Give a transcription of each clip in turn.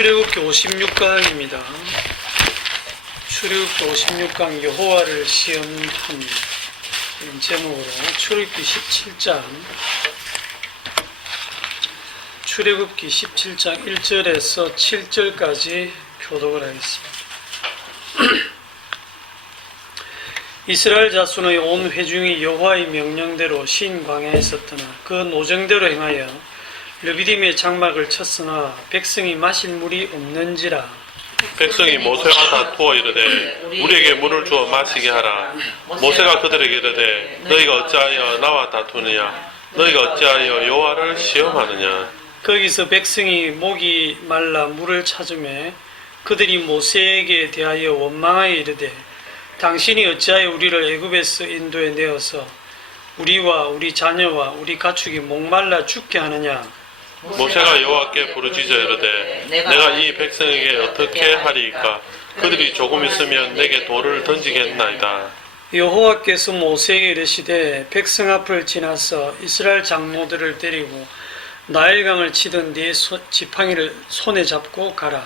출애굽기 56강입니다. 출애굽기 56강 여호와를 시험함 이런 제목으로 출애굽기 17장 출애굽기 17장 1절에서 7절까지 교독을 하겠습니다. 이스라엘 자손의 온 회중이 여호와의 명령대로 신 광야에 있었더나 그 노정대로 행하여 르비딤의 장막을 쳤으나 백성이 마실 물이 없는지라. 백성이 모세와 다투어 이르되 우리에게 물을 주어 마시게 하라. 모세가 그들에게 이르되 너희가 어찌하여 나와 다투느냐? 너희가 어찌하여 여호와를 시험하느냐? 거기서 백성이 목이 말라 물을 찾으매 그들이 모세에게 대하여 원망하여 이르되 당신이 어찌하여 우리를 애굽에서 인도에 내어서 우리와 우리 자녀와 우리 가축이 목말라 죽게 하느냐? 모세가 여호와께 부르짖어 이르되 내가 이 백성에게 어떻게 하리이까? 그들이 조금 있으면 내게 돌을 던지겠나이다. 여호와께서 모세에게 이르시되 백성 앞을 지나서 이스라엘 장로들을 데리고 나일강을 치던 네 지팡이를 손에 잡고 가라.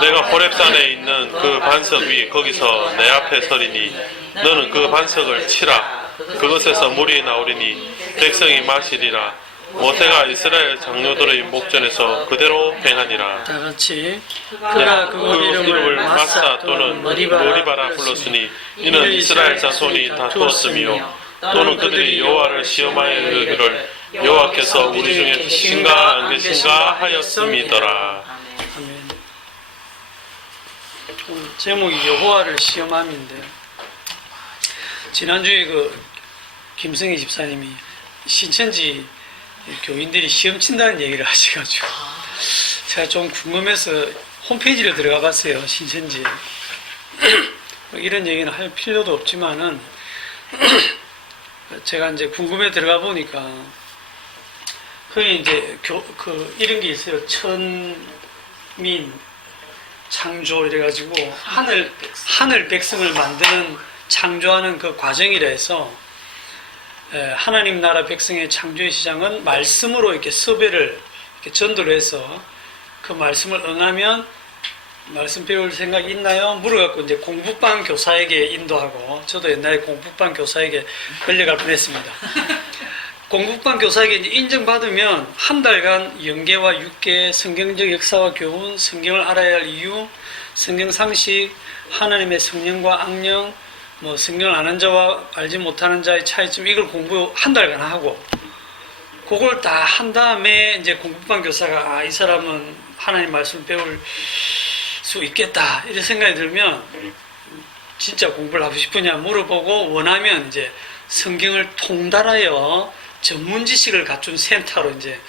내가 호렙산에 있는 그 반석 위 거기서 내 앞에 서리니 너는 그 반석을 치라. 그것에서 물이 나오리니 백성이 마시리라. 모세가 이스라엘 장로들의 목전에서 그대로 행하니라. 다 같이 그가 그곳 이름을 마사 또는 머리바라 불렀으니 이는 이스라엘 자손이 다투었으며 또는 그들이 여호와를 시험하여 이르기를 여호와께서 우리 중에 계신가 안 계신가 하였음이더라. 아멘. 오늘 제목이 여호와를 시험함인데 지난주에 그 김성희 집사님이 신천지 교인들이 시험 친다는 얘기를 하셔가지고 제가 좀 궁금해서 홈페이지를 들어가 봤어요. 신천지 이런 얘기는 할 필요도 없지만은 제가 이제 궁금해 들어가 보니까 거기 이제 이런 게 있어요. 천민 창조 이래가지고 하늘 백성을 만드는 창조하는 그 과정이라 해서 하나님 나라 백성의 창조의 시작은 말씀으로 이렇게 섭외를 이렇게 전도를 해서 그 말씀을 응하면 말씀 배울 생각이 있나요? 물어갖고 이제 공부방 교사에게 인도하고 저도 옛날에 공부방 교사에게 걸려갈 뻔했습니다. 공부방 교사에게 이제 인정받으면 한 달간 영계와 육계, 성경적 역사와 교훈, 성경을 알아야 할 이유, 성경 상식, 하나님의 성령과 악령, 뭐 성경을 아는 자와 알지 못하는 자의 차이점 이걸 공부 한 달간 하고 그걸 다 한 다음에 이제 공부방 교사가 이 사람은 하나님 말씀을 배울 수 있겠다 이런 생각이 들면 진짜 공부를 하고 싶으냐 물어보고 원하면 이제 성경을 통달하여 전문 지식을 갖춘 센터로 이제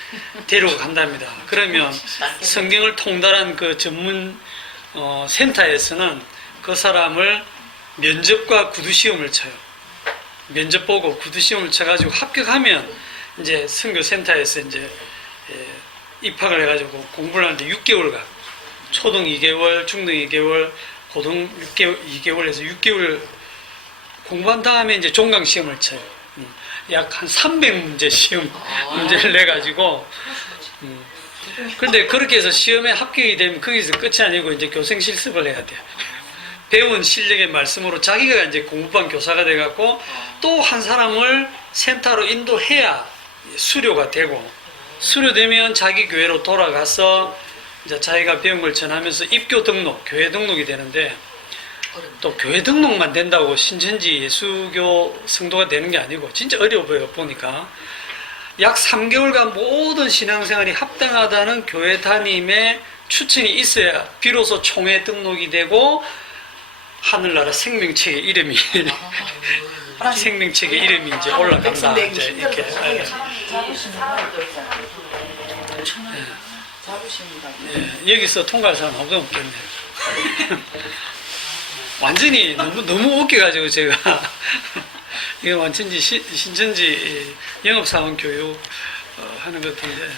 데리고 간답니다. 그러면 성경을 통달한 그 전문 센터에서는 그 사람을 면접과 구두시험을 쳐요. 면접 보고 구두시험을 쳐가지고 합격하면 이제 선교센터에서 이제 입학을 해가지고 공부를 하는데 6개월간 초등 2개월, 중등 2개월, 고등 2개월 해서 6개월 공부한 다음에 이제 종강시험을 쳐요. 약 한 300문제 시험 문제를 내가지고 근데 그렇게 해서 시험에 합격이 되면 거기서 끝이 아니고 이제 교생 실습을 해야 돼요. 배운 실력의 말씀으로 자기가 이제 공부반 교사가 돼갖고 또 한 사람을 센터로 인도해야 수료가 되고 수료되면 자기 교회로 돌아가서 이제 자기가 배운 걸 전하면서 입교 등록, 교회 등록이 되는데 또 교회 등록만 된다고 신천지 예수교 성도가 되는 게 아니고 진짜 어려워 보여요. 보니까 약 3개월간 모든 신앙생활이 합당하다는 교회 담임의 추천이 있어야 비로소 총회 등록이 되고 하늘나라 생명책의 이름이 생명책의 이름이 이제 올라간다. 이제 이렇게 여기서 통과할 사람 아무도 없겠네요. 완전히 너무 웃겨가지고 제가 이거 완전히 신천지 영업사원 교육 하는 것 같은데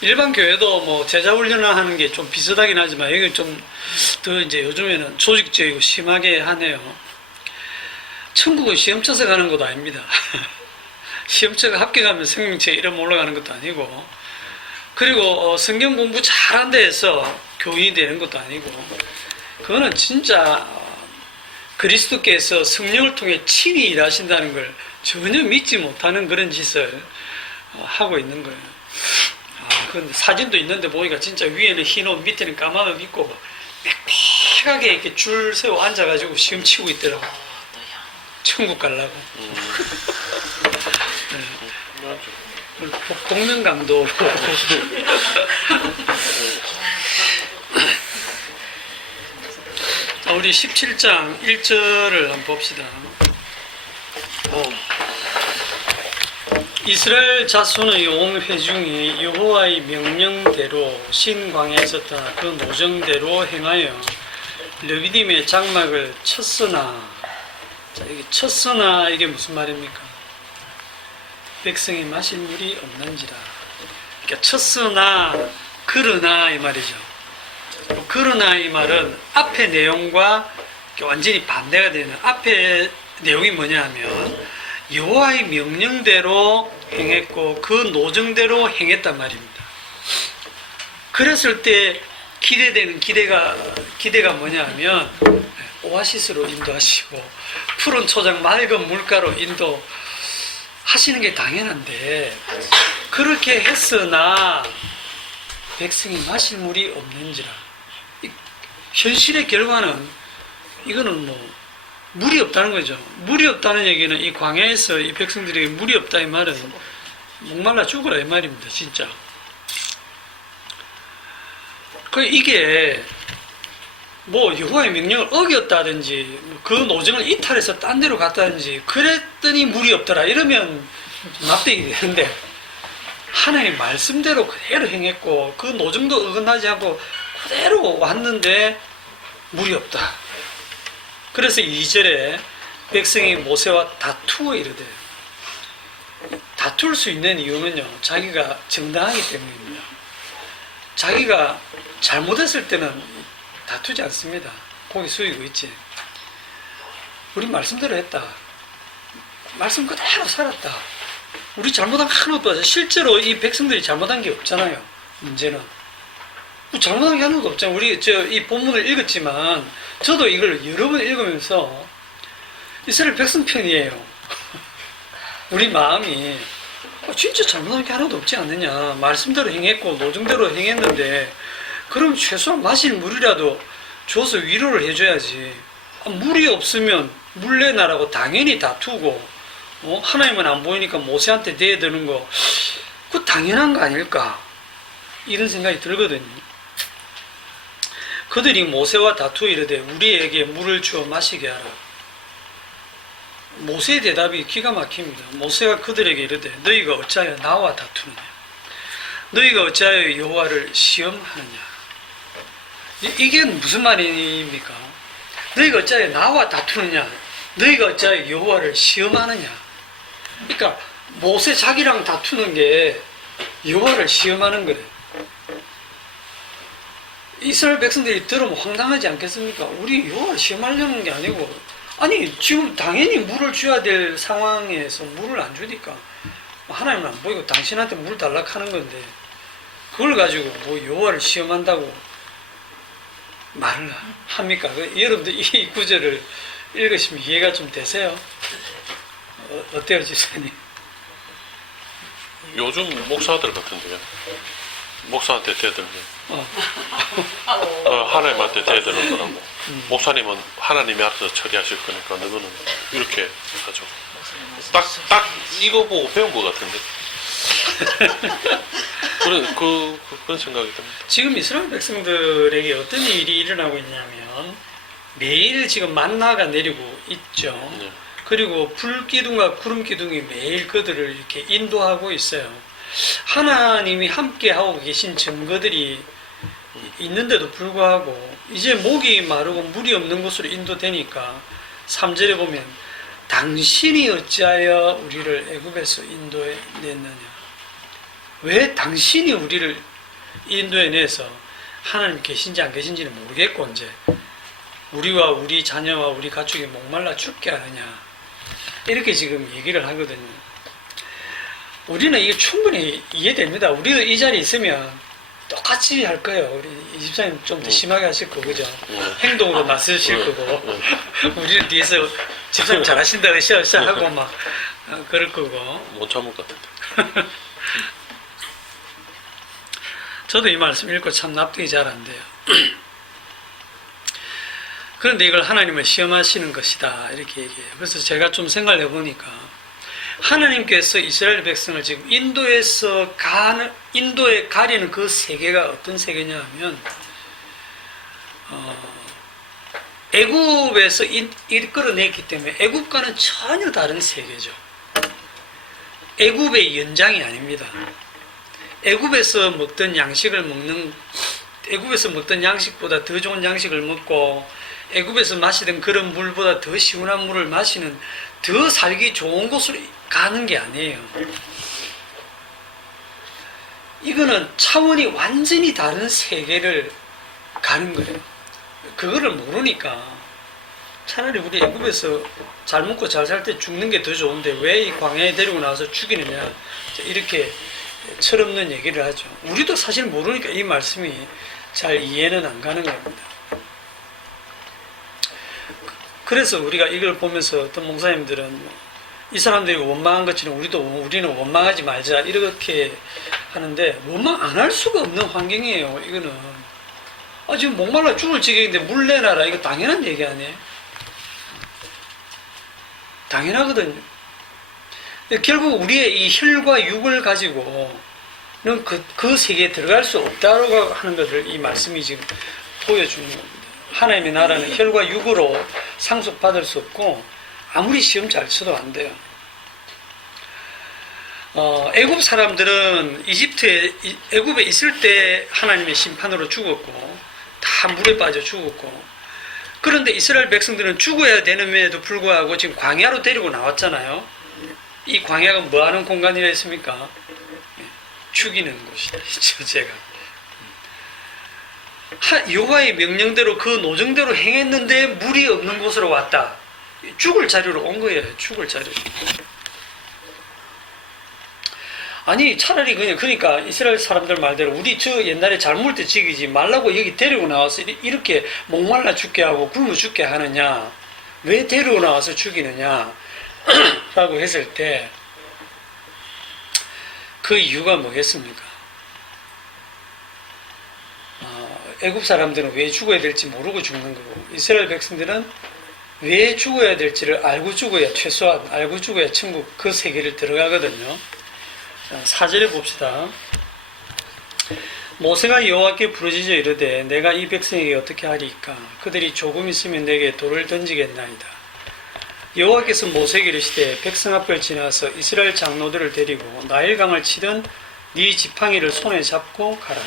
일반 교회도 뭐 제자 훈련을 하는 게 좀 비슷하긴 하지만 여기 좀 더 이제 요즘에는 조직적이고 심하게 하네요. 천국은 시험 쳐서 가는 것도 아닙니다. 시험 쳐서 합격하면 생명체 이름 올라가는 것도 아니고 그리고 성경 공부 잘한다 해서 교인이 되는 것도 아니고, 그거는 진짜 그리스도께서 성령을 통해 친히 일하신다는 걸 전혀 믿지 못하는 그런 짓을 하고 있는 거예요. 근데 사진도 있는데 보니까 진짜 위에는 흰 옷, 밑에는 까만 옷 입고 빽빽하게 이렇게 줄 세워 앉아가지고 시험 치고 있더라고. 천국 가려고. 네. 복면강도로. 우리 17장 1절을 한번 봅시다. 이스라엘 자손의 온 회중이 여호와의 명령대로 신광야에서 떠나 그 노정대로 행하여 르비딤의 장막을 쳤으나, 자, 이게 쳤으나 이게 무슨 말입니까? 백성이 마실 물이 없는지라. 그러니까 쳤으나 그러나 이 말이죠. 그러나 이 말은 앞의 내용과 완전히 반대가 되는, 앞의 내용이 뭐냐 하면 여호와의 명령대로 행했고 그 노정대로 행했단 말입니다. 그랬을 때 기대되는 기대가 뭐냐 하면 오아시스로 인도하시고 푸른 초장 맑은 물가로 인도하시는 게 당연한데, 그렇게 했으나 백성이 마실 물이 없는지라. 현실의 결과는 이거는 뭐 물이 없다는 거죠. 물이 없다는 얘기는 이 광야에서 이 백성들에게 물이 없다 이 말은 목말라 죽으라 이 말입니다. 진짜. 이게 뭐 여호와의 명령을 어겼다든지 그 노정을 이탈해서 딴 데로 갔다든지 그랬더니 물이 없더라 이러면 납득이 되는데, 하나님 말씀대로 그대로 행했고 그 노정도 어긋나지 않고 그대로 왔는데 물이 없다. 그래서 2절에 백성이 모세와 다투어 이르되, 다툴 수 있는 이유는요, 자기가 정당하기 때문입니다. 자기가 잘못했을 때는 다투지 않습니다. 고개 숙이고 있지. 우리 말씀대로 했다. 말씀 그대로 살았다. 우리 잘못한 거 하나도 없어. 실제로 이 백성들이 잘못한 게 없잖아요. 문제는 잘못한 게 하나도 없잖아요. 우리 이 본문을 읽었지만 저도 이걸 여러 번 읽으면서 이스라엘 백성 편이에요. 우리 마음이 진짜 잘못한 게 하나도 없지 않느냐. 말씀대로 행했고 노정대로 행했는데 그럼 최소한 마실 물이라도 줘서 위로를 해줘야지. 물이 없으면 물내나라고 당연히 다투고 하나님은 안 보이니까 모세한테 대드는 거, 그거 당연한 거 아닐까, 이런 생각이 들거든요. 그들이 모세와 다투어 이르되 우리에게 물을 주어 마시게 하라. 모세의 대답이 기가 막힙니다. 모세가 그들에게 이르되 너희가 어찌하여 나와 다투느냐, 너희가 어찌하여 여호와를 시험하느냐. 이게 무슨 말입니까? 너희가 어찌하여 나와 다투느냐, 너희가 어찌하여 여호와를 시험하느냐. 그러니까 모세 자기랑 다투는 게 여호와를 시험하는 거래. 이스라엘 백성들이 들으면 황당하지 않겠습니까? 우리 여호와를 시험하려는 게 아니고, 아니 지금 당연히 물을 줘야 될 상황에서 물을 안 주니까 하나님은 안 보이고 당신한테 물 달라고 하는 건데, 그걸 가지고 뭐 여호와를 시험한다고 말을 합니까? 여러분들 이 구절을 읽으시면 이해가 좀 되세요? 어때요, 지사님? 요즘 목사들 같은데요. 목사한테 대들면 하나님한테 대드는 거라고. 목사님은 하나님이 알아서 처리하실 거니까 너는 이렇게 하죠. 딱 이거 보고 배운 것 같은데. 그런 생각이 듭니다. 지금 이스라엘 백성들에게 어떤 일이 일어나고 있냐면 매일 지금 만나가 내리고 있죠. 네. 그리고 불기둥과 구름기둥이 매일 그들을 이렇게 인도하고 있어요. 하나님이 함께 하고 계신 증거들이 있는데도 불구하고 이제 목이 마르고 물이 없는 곳으로 인도되니까 3절에 보면 당신이 어찌하여 우리를 애굽에서 인도해 냈느냐. 왜 당신이 우리를 인도해 내서 하나님 계신지 안 계신지는 모르겠고 이제 우리와 우리 자녀와 우리 가축이 목말라 죽게 하느냐, 이렇게 지금 얘기를 하거든요. 우리는 이게 충분히 이해됩니다. 우리도 이 자리에 있으면 똑같이 할 거예요. 우리 이 집사님 좀 더 심하게 하실 거고, 그죠? 행동으로 나서실 거고, 우리는 뒤에서 집사님 잘하신다고 시작하고 막 그럴 거고. 못 참을 것 같은데. 저도 이 말씀 읽고 참 납득이 잘 안 돼요. 그런데 이걸 하나님을 시험하시는 것이다 이렇게 얘기해요. 그래서 제가 좀 생각을 해보니까 하나님께서 이스라엘 백성을 지금 인도에 가리는 그 세계가 어떤 세계냐 하면 애굽에서 이끌어냈기 때문에 애굽과는 전혀 다른 세계죠. 애굽의 연장이 아닙니다. 애굽에서 먹던 양식보다 더 좋은 양식을 먹고 애굽에서 마시던 그런 물보다 더 시원한 물을 마시는 더 살기 좋은 곳으로 가는 게 아니에요. 이거는 차원이 완전히 다른 세계를 가는 거예요. 그거를 모르니까 차라리 우리 애굽에서 잘 먹고 잘 살 때 죽는 게 더 좋은데 왜 이 광야에 데리고 나와서 죽이느냐 이렇게 철없는 얘기를 하죠. 우리도 사실 모르니까 이 말씀이 잘 이해는 안 가는 겁니다. 그래서 우리가 이걸 보면서 어떤 목사님들은 이 사람들이 원망한 것처럼 우리는 원망하지 말자 이렇게 하는데 원망 안 할 수가 없는 환경이에요. 이거는 지금 목말라 죽을 지경인데 물 내놔라 이거 당연한 얘기 아니에요? 당연하거든요. 결국 우리의 이 혈과 육을 가지고는 그 세계에 들어갈 수 없다고 하는 것을 이 말씀이 지금 보여주는 겁니다. 하나님의 나라는 혈과 육으로 상속받을 수 없고 아무리 시험 잘 쳐도 안 돼요. 애굽 사람들은 애굽에 있을 때 하나님의 심판으로 죽었고 다 물에 빠져 죽었고, 그런데 이스라엘 백성들은 죽어야 되는데도 불구하고 지금 광야로 데리고 나왔잖아요. 이 광야가 뭐 하는 공간이라 했습니까? 죽이는 곳이다. 제가 여호와의 명령대로 그 노정대로 행했는데 물이 없는 곳으로 왔다. 죽을 자리로 온 거예요. 죽을 자리로. 아니 차라리 그러니까 이스라엘 사람들 말대로 우리 저 옛날에 잘 먹을 때 지키지 말라고 여기 데리고 나와서 이렇게 목말라 죽게 하고 굶어 죽게 하느냐, 왜 데리고 나와서 죽이느냐 라고 했을 때 그 이유가 뭐겠습니까? 애굽 사람들은 왜 죽어야 될지 모르고 죽는 거고, 이스라엘 백성들은 왜 죽어야 될지를 알고 죽어야, 최소한 알고 죽어야 천국 그 세계를 들어가거든요. 자, 4절에 봅시다. 모세가 여호와께 부르짖어 이르되 내가 이 백성에게 어떻게 하리이까? 그들이 조금 있으면 내게 돌을 던지겠나이다. 여호와께서 모세에게 이르시되 백성 앞을 지나서 이스라엘 장로들을 데리고 나일강을 치던 네 지팡이를 손에 잡고 가라.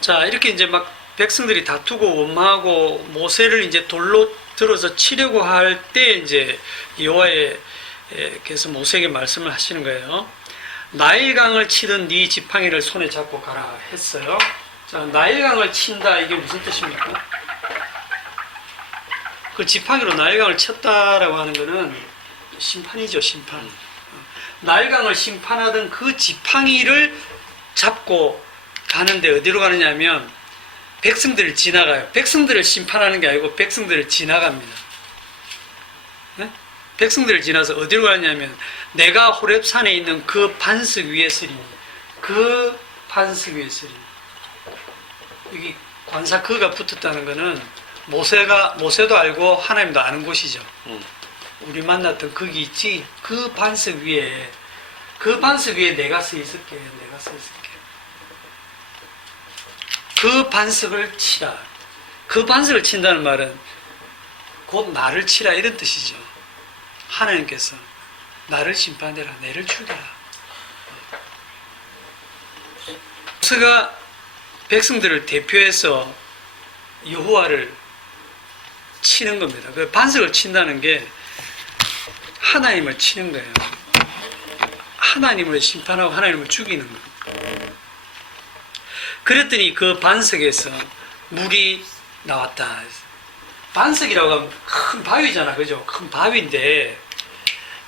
자, 이렇게 이제 막 백성들이 다투고 원망하고 모세를 이제 돌로 들어서 치려고 할 때 이제 여호와께서 모세에게 말씀을 하시는 거예요. 나일강을 치던 네 지팡이를 손에 잡고 가라 했어요. 자, 나일강을 친다 이게 무슨 뜻입니까? 그 지팡이로 나일강을 쳤다라고 하는 것은 심판이죠, 심판. 나일강을 심판하던 그 지팡이를 잡고 가는데 어디로 가느냐면 백성들을 지나가요. 백성들을 심판하는 게 아니고 백성들을 지나갑니다. 네? 백성들을 지나서 어디로 가느냐면 내가 호렙산에 있는 그 반석 위에 서리니, 그 반석 위에 서리니. 여기 관사크가 붙었다는 것은 모세도 알고 하나님도 아는 곳이죠. 우리 만났던 거기 있지. 그 반석 위에 내가 서 있을게. 내가 서 있을게. 그 반석을 치라. 그 반석을 친다는 말은 곧 나를 치라 이런 뜻이죠. 하나님께서 나를 심판해라. 내를 죽여라. 모세가 백성들을 대표해서 여호와를 치는 겁니다. 그 반석을 친다는 게 하나님을 치는 거예요. 하나님을 심판하고 하나님을 죽이는 거예요. 그랬더니 그 반석에서 물이 나왔다. 반석이라고 하면 큰 바위잖아. 그죠? 큰 바위인데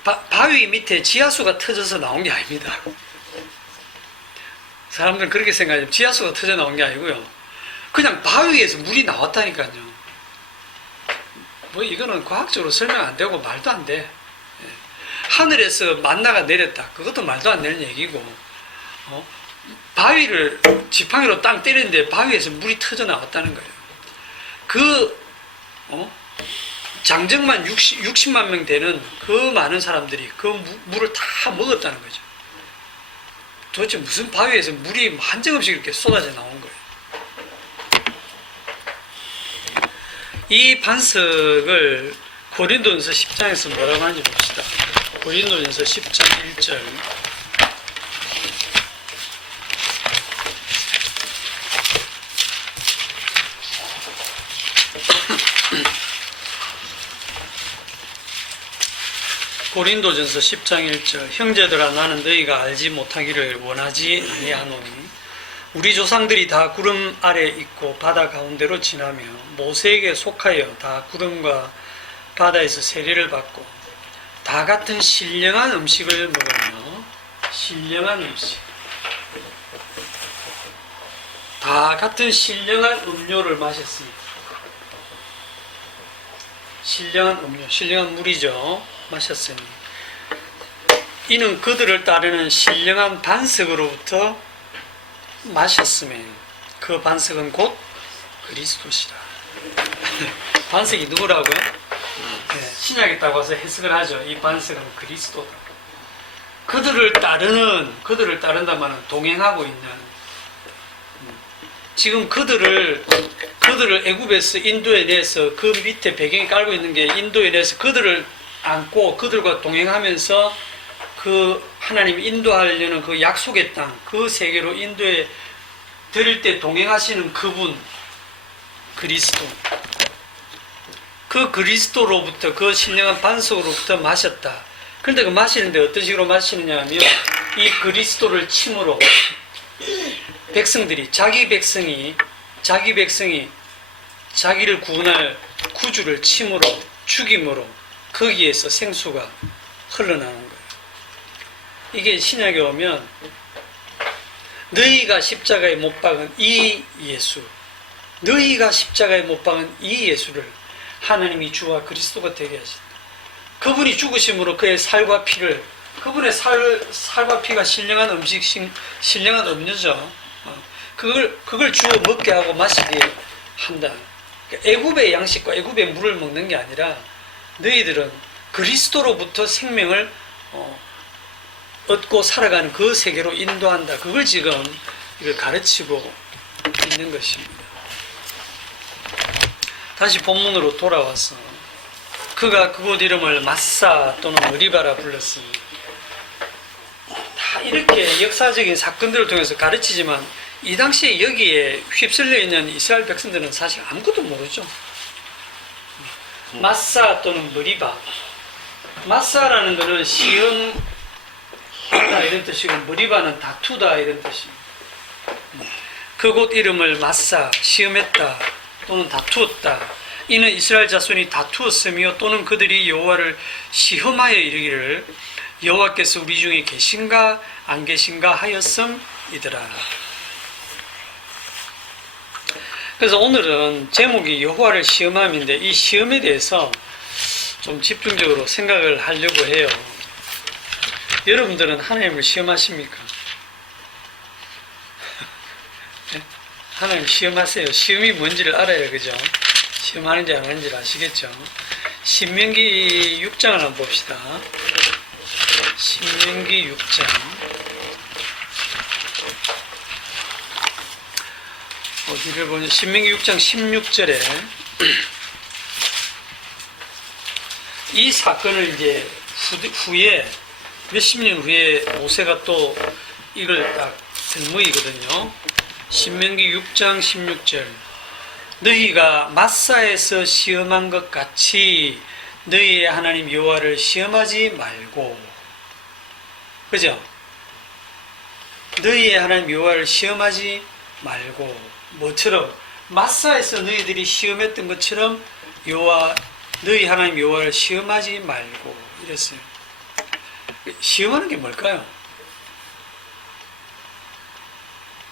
바위 밑에 지하수가 터져서 나온 게 아닙니다. 사람들은 그렇게 생각해요. 지하수가 터져 나온 게 아니고요. 그냥 바위에서 물이 나왔다니까요. 뭐 이거는 과학적으로 설명 안 되고 말도 안 돼. 하늘에서 만나가 내렸다. 그것도 말도 안 되는 얘기고. 바위를 지팡이로 땅 때리는데 바위에서 물이 터져 나왔다는 거예요. 장정만 60만 명 되는 그 많은 사람들이 그 물을 다 먹었다는 거죠. 도대체 무슨 바위에서 물이 한정없이 이렇게 쏟아져 나온 거예요. 이 반석을 고린도전서 10장에서 뭐라고 하는지 봅시다. 고린도전서 10장 1절. 고린도전서 10장 1절. 형제들아 나는 너희가 알지 못하기를 원하지 아니하노니 우리 조상들이 다 구름 아래 있고 바다 가운데로 지나며 모세에게 속하여 다 구름과 바다에서 세례를 받고 다 같은 신령한 음식을 먹으며 신령한 음식 다 같은 신령한 음료를 마셨습니다. 신령한 음료, 신령한 물이죠. 마셨으니 이는 그들을 따르는 신령한 반석으로부터 마셨으면 그 반석은 곧 그리스도시라. 반석이 누구라고요? 네, 신약에 딱 와서 해석을 하죠. 이 반석은 그리스도다. 그들을 따른다면 동행하고 있는, 지금 그들을 애굽에서 인도에 내서 그 밑에 배경에 깔고 있는 게 인도에 내서 그들을 안고 그들과 동행하면서 그 하나님이 인도하려는 그 약속의 땅, 그 세계로 인도에 들을 때 동행하시는 그분, 그리스도. 그 그리스도로부터, 그 신령한 반석으로부터 마셨다. 그런데 그 마시는데 어떤 식으로 마시느냐 하면 이 그리스도를 침으로 백성들이, 자기 백성이 자기를 구원할 구주를 침으로, 죽임으로 거기에서 생수가 흘러나오는 거예요. 이게 신약에 오면 너희가 십자가에 못 박은 이 예수, 너희가 십자가에 못 박은 이 예수를 하나님이 주와 그리스도가 되게 하신다. 그분이 죽으심으로 그의 살과 피를, 그분의 살과 피가 신령한 음식, 신령한 음료죠. 그걸 주어 먹게 하고 마시게 한다. 그러니까 애굽의 양식과 애굽의 물을 먹는 게 아니라 너희들은 그리스도로부터 생명을 얻고 살아가는 그 세계로 인도한다. 그걸 지금 이걸 가르치고 있는 것입니다. 다시 본문으로 돌아와서 그가 그곳 이름을 마사 또는 머리바라 불렀습니다. 다 이렇게 역사적인 사건들을 통해서 가르치지만 이 당시에 여기에 휩쓸려 있는 이스라엘 백성들은 사실 아무것도 모르죠. 마사 또는 머리바. 마사라는 것은 시험하다 이런 뜻이고 머리바는 다투다 이런 뜻입니다. 그곳 이름을 마사, 시험했다 또는 다투었다. 이는 이스라엘 자손이 다투었으며 또는 그들이 여호와를 시험하여 이르기를 여호와께서 우리 중에 계신가 안 계신가 하였음이더라. 그래서 오늘은 제목이 여호와를 시험함인데 이 시험에 대해서 좀 집중적으로 생각을 하려고 해요. 여러분들은 하나님을 시험하십니까? 하나님 시험하세요. 시험이 뭔지를 알아야 그죠? 시험하는지 안 하는지를 아시겠죠? 신명기 6장을 한번 봅시다. 신명기 6장. 어디를 보냐? 신명기 6장 16절에 이 사건을 이제 후에 몇십 년 후에 모세가 또 이걸 딱 들무이거든요. 신명기 6장 16절. 너희가 마사에서 시험한 것 같이 너희의 하나님 여호와를 시험하지 말고, 그죠? 너희의 하나님 여호와를 시험하지 말고, 뭐처럼 마사에서 너희들이 시험했던 것처럼 너희 하나님 여호와를 시험하지 말고 이랬어요. 시험하는 게 뭘까요?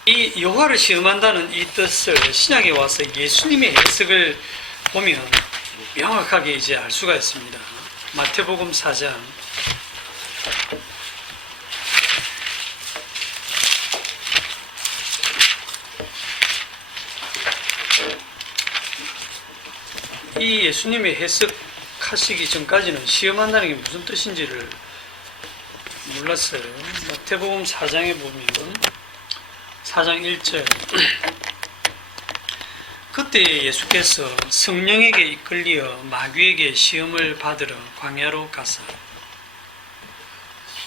이 여호와를 시험한다는 이 뜻을 신약에 와서 예수님의 해석을 보면 명확하게 이제 알 수가 있습니다. 마태복음 4장 이 예수님의 해석하시기 전까지는 시험한다는 게 무슨 뜻인지를 몰랐어요. 마태복음 4장에 보면 4장 1절 그때 예수께서 성령에게 이끌리어 마귀에게 시험을 받으러 광야로 가사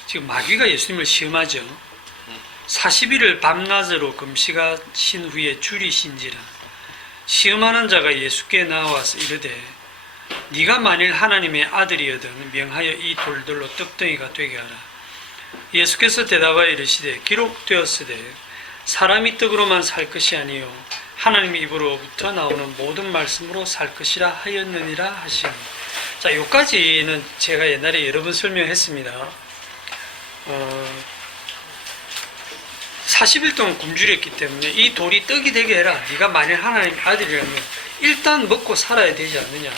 지금 마귀가 예수님을 시험하죠. 40일을 밤낮으로 금식하신 후에 줄이신지라 시험하는 자가 예수께 나와서 이르되 네가 만일 하나님의 아들이거든 명하여 이 돌들로 떡덩이가 되게 하라. 예수께서 대답하여 이르시되 기록되었으되 사람이 떡으로만 살 것이 아니요 하나님의 입으로부터 나오는 모든 말씀으로 살 것이라 하였느니라 하시니. 자, 여기까지는 제가 옛날에 여러 번 설명했습니다. 40일 동안 굶주렸기 때문에 이 돌이 떡이 되게 해라. 네가 만일 하나님의 아들이라면 일단 먹고 살아야 되지 않느냐.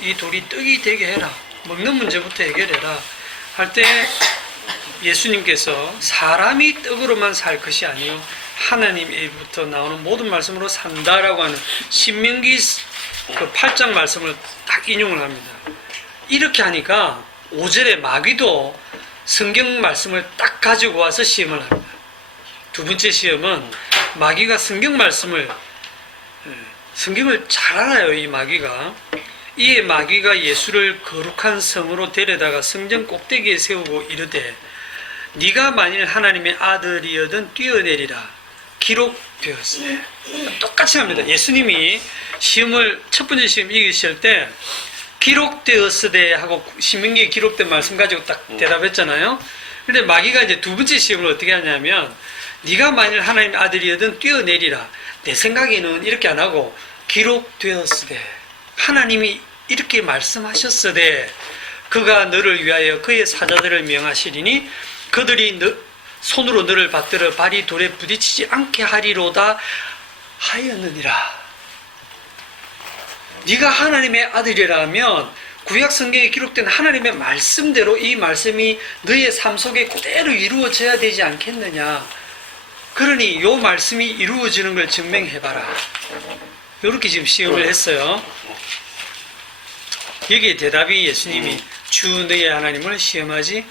이 돌이 떡이 되게 해라. 먹는 문제부터 해결해라. 할 때 예수님께서 사람이 떡으로만 살 것이 아니요 하나님의 입부터 나오는 모든 말씀으로 산다라고 하는 신명기 그 8장 말씀을 딱 인용을 합니다. 이렇게 하니까 5절에 마귀도 성경 말씀을 딱 가지고 와서 시험을 합니다. 두 번째 시험은 마귀가 성경을 잘 알아요. 이 마귀가. 이에 마귀가 예수를 거룩한 성으로 데려다가 성전 꼭대기에 세우고 이르되 네가 만일 하나님의 아들이여든 뛰어내리라 기록되었으되. 똑같이 합니다. 예수님이 시험을 첫 번째 시험 이기실 때 기록되었으되 하고 신명기에 기록된 말씀 가지고 딱 대답했잖아요. 근데 마귀가 이제 두 번째 시험을 어떻게 하냐면 네가 만일 하나님의 아들이여든 뛰어내리라. 내 생각에는 이렇게 안 하고 기록되었으되 하나님이 이렇게 말씀하셨으되 그가 너를 위하여 그의 사자들을 명하시리니 그들이 손으로 너를 받들어 발이 돌에 부딪히지 않게 하리로다 하였느니라. 네가 하나님의 아들이라면 구약 성경에 기록된 하나님의 말씀대로 이 말씀이 너의 삶 속에 그대로 이루어져야 되지 않겠느냐. 그러니 이 말씀이 이루어지는 걸 증명해봐라. 이렇게 지금 시험을 했어요. 여기에 대답이 예수님이 주 너의 하나님을 시험하지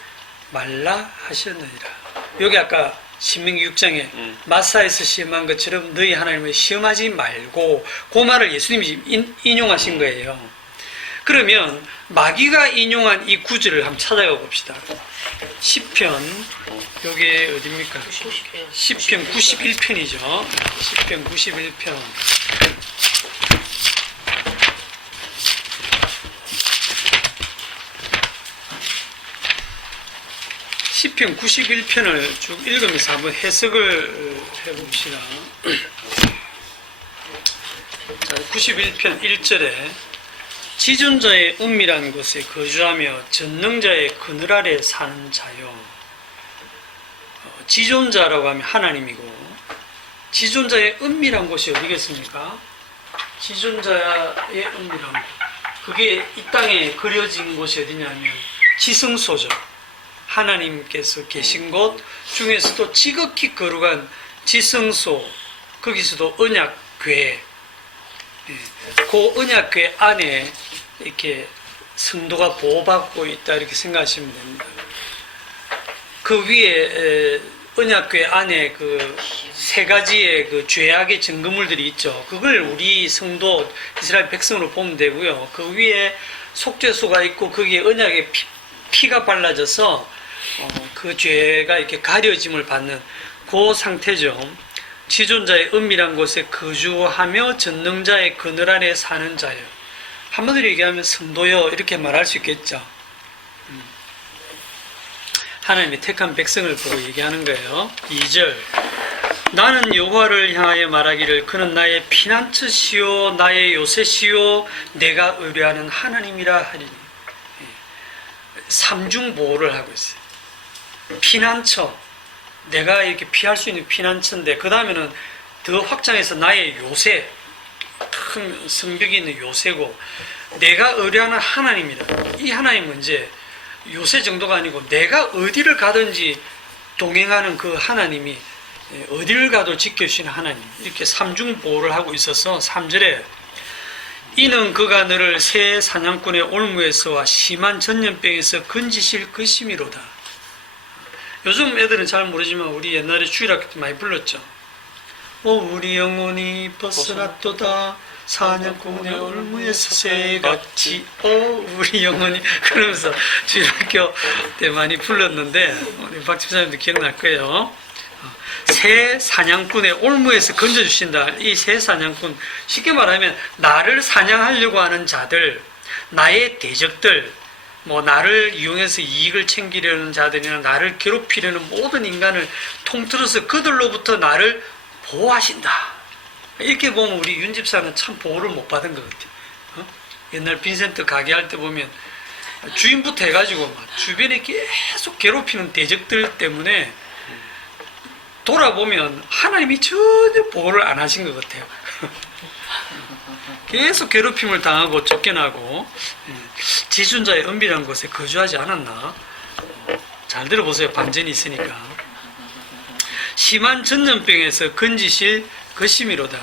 말라 하셨느니라. 여기 아까 신명기 6장에 마사에서 시험한 것처럼 너희 하나님을 시험하지 말고 그 말을 예수님이 지금 인용하신 거예요. 그러면 마귀가 인용한 이 구절을 한번 찾아가 봅시다. 시편 여기 어디입니까? 시편 91편이죠. 시편 91편 시편 91편을 쭉 읽으면서 한번 해석을 해봅시다. 자, 91편 1절에 지존자의 은밀한 곳에 거주하며 전능자의 그늘 아래 사는 자요. 지존자라고 하면 하나님이고 지존자의 은밀한 곳이 어디겠습니까? 지존자의 은밀한 곳. 그게 이 땅에 그려진 곳이 어디냐면 지성소죠. 하나님께서 계신 곳 중에서도 지극히 거룩한 지성소, 거기서도 언약궤, 그 언약궤 안에 이렇게 성도가 보호받고 있다 이렇게 생각하시면 됩니다. 그 위에 언약궤 안에 그 세 가지의 그 죄악의 증거물들이 있죠. 그걸 우리 성도 이스라엘 백성으로 보면 되고요. 그 위에 속죄소가 있고 거기에 언약의 피가 발라져서 그 죄가 이렇게 가려짐을 받는 그 상태죠. 지존자의 은밀한 곳에 거주하며 전능자의 그늘 아래 사는 자요. 한마디로 얘기하면 성도요 이렇게 말할 수 있겠죠. 하나님의 택한 백성을 보고 얘기하는 거예요. 2절 나는 여호와를 향하여 말하기를 그는 나의 피난처시요 나의 요새시요 내가 의뢰하는 하나님이라 하리니. 삼중 보호를 하고 있어요. 피난처, 내가 이렇게 피할 수 있는 피난처인데, 그 다음에는 더 확장해서 나의 요새, 큰 성벽이 있는 요새고, 내가 의뢰하는 하나님이다. 이 하나님은 이제 요새 정도가 아니고 내가 어디를 가든지 동행하는 그 하나님이 어디를 가도 지켜주시는 하나님, 이렇게 삼중 보호를 하고 있어서 3절에 이는 그가 너를 새 사냥꾼의 올무에서와 심한 전염병에서 건지실 것이미로다. 요즘 애들은 잘 모르지만 우리 옛날에 주일학교 때 많이 불렀죠. 오 우리 영혼이 벗어났도다 사냥꾼의 올무에서 새같이 오 우리 영혼이, 그러면서 주일학교 때 많이 불렀는데 우리 박 집사님도 기억날 거예요. 새 사냥꾼의 올무에서 건져주신다. 이 새 사냥꾼, 쉽게 말하면 나를 사냥하려고 하는 자들, 나의 대적들, 뭐 나를 이용해서 이익을 챙기려는 자들이나 나를 괴롭히려는 모든 인간을 통틀어서 그들로부터 나를 보호하신다. 이렇게 보면 우리 윤 집사는 참 보호를 못 받은 것 같아요. 옛날 빈센트 가게 할 때 보면 주인부터 해가지고 막 주변에 계속 괴롭히는 대적들 때문에 돌아보면 하나님이 전혀 보호를 안 하신 것 같아요. 계속 괴롭힘을 당하고 쫓겨나고 지존자의 은밀한 곳에 거주하지 않았나? 잘 들어보세요. 반전이 있으니까. 심한 전염병에서 건지실 것이미로다.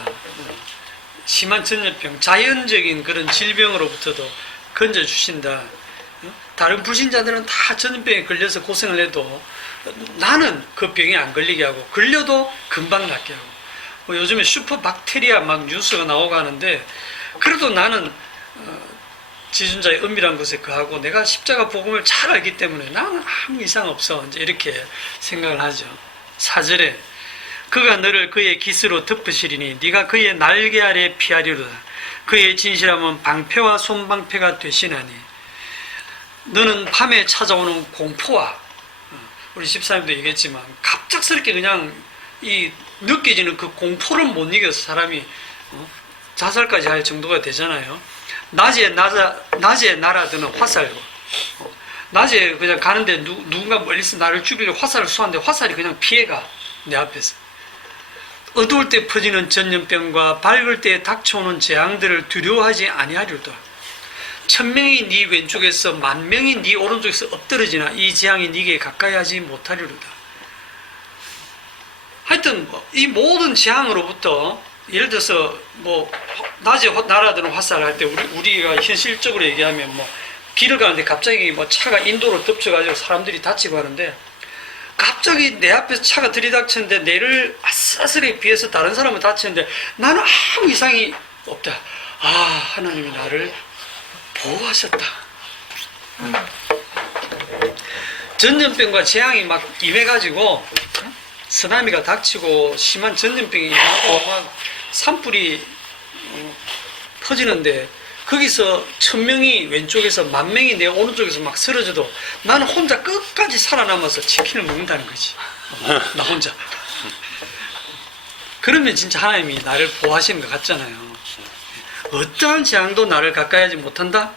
심한 전염병, 자연적인 그런 질병으로부터도 건져주신다. 다른 불신자들은 다 전염병에 걸려서 고생을 해도 나는 그 병에 안 걸리게 하고, 걸려도 금방 낫게 하고, 뭐 요즘에 슈퍼박테리아 막 뉴스가 나오고 하는데, 그래도 나는 지존자의 은밀한 것에 거하고 내가 십자가 복음을 잘 알기 때문에 나는 아무 이상 없어, 이제 이렇게 생각을 하죠. 4절에 그가 너를 그의 깃으로 덮으시리니 네가 그의 날개 아래 피하리로다. 그의 진실함은 방패와 손방패가 되시나니 너는 밤에 찾아오는 공포와, 우리 집사님도 얘기했지만 갑작스럽게 그냥 이 느껴지는 그 공포를 못 이겨서 사람이 자살까지 할 정도가 되잖아요. 낮에 날아드는 화살과, 낮에 그냥 가는데 누군가 멀리서 나를 죽이려고 화살을 쏘는데 화살이 그냥 피해가 내 앞에서. 어두울 때 퍼지는 전염병과 밝을 때 닥쳐오는 재앙들을 두려워하지 아니하리로다. 1000명이 네 왼쪽에서 10,000명이 네 오른쪽에서 엎드러지나 이 재앙이 네게 가까이 하지 못하리로다. 하여튼 이 모든 재앙으로부터, 예를 들어서 뭐 낮에 날아드는 화살 할 때 우리가 현실적으로 얘기하면 뭐 길을 가는데 갑자기 뭐 차가 인도로 덮쳐가지고 사람들이 다치고 하는데, 갑자기 내 앞에서 차가 들이닥쳤는데 내를 아슬아슬하게 비해서 다른 사람은 다치는데 나는 아무 이상이 없다. 아, 하나님이 나를 보호하셨다. 전염병과 재앙이 막 임해가지고 쓰나미가 닥치고 심한 전염병이 임하고 막 산불이 퍼지는데, 거기서 1000명이 왼쪽에서 10,000명이 내 오른쪽에서 막 쓰러져도 나는 혼자 끝까지 살아남아서 치킨을 먹는다는 거지. 나 혼자. 그러면 진짜 하나님이 나를 보호하시는 것 같잖아요. 어떠한 재앙도 나를 가까이 하지 못한다?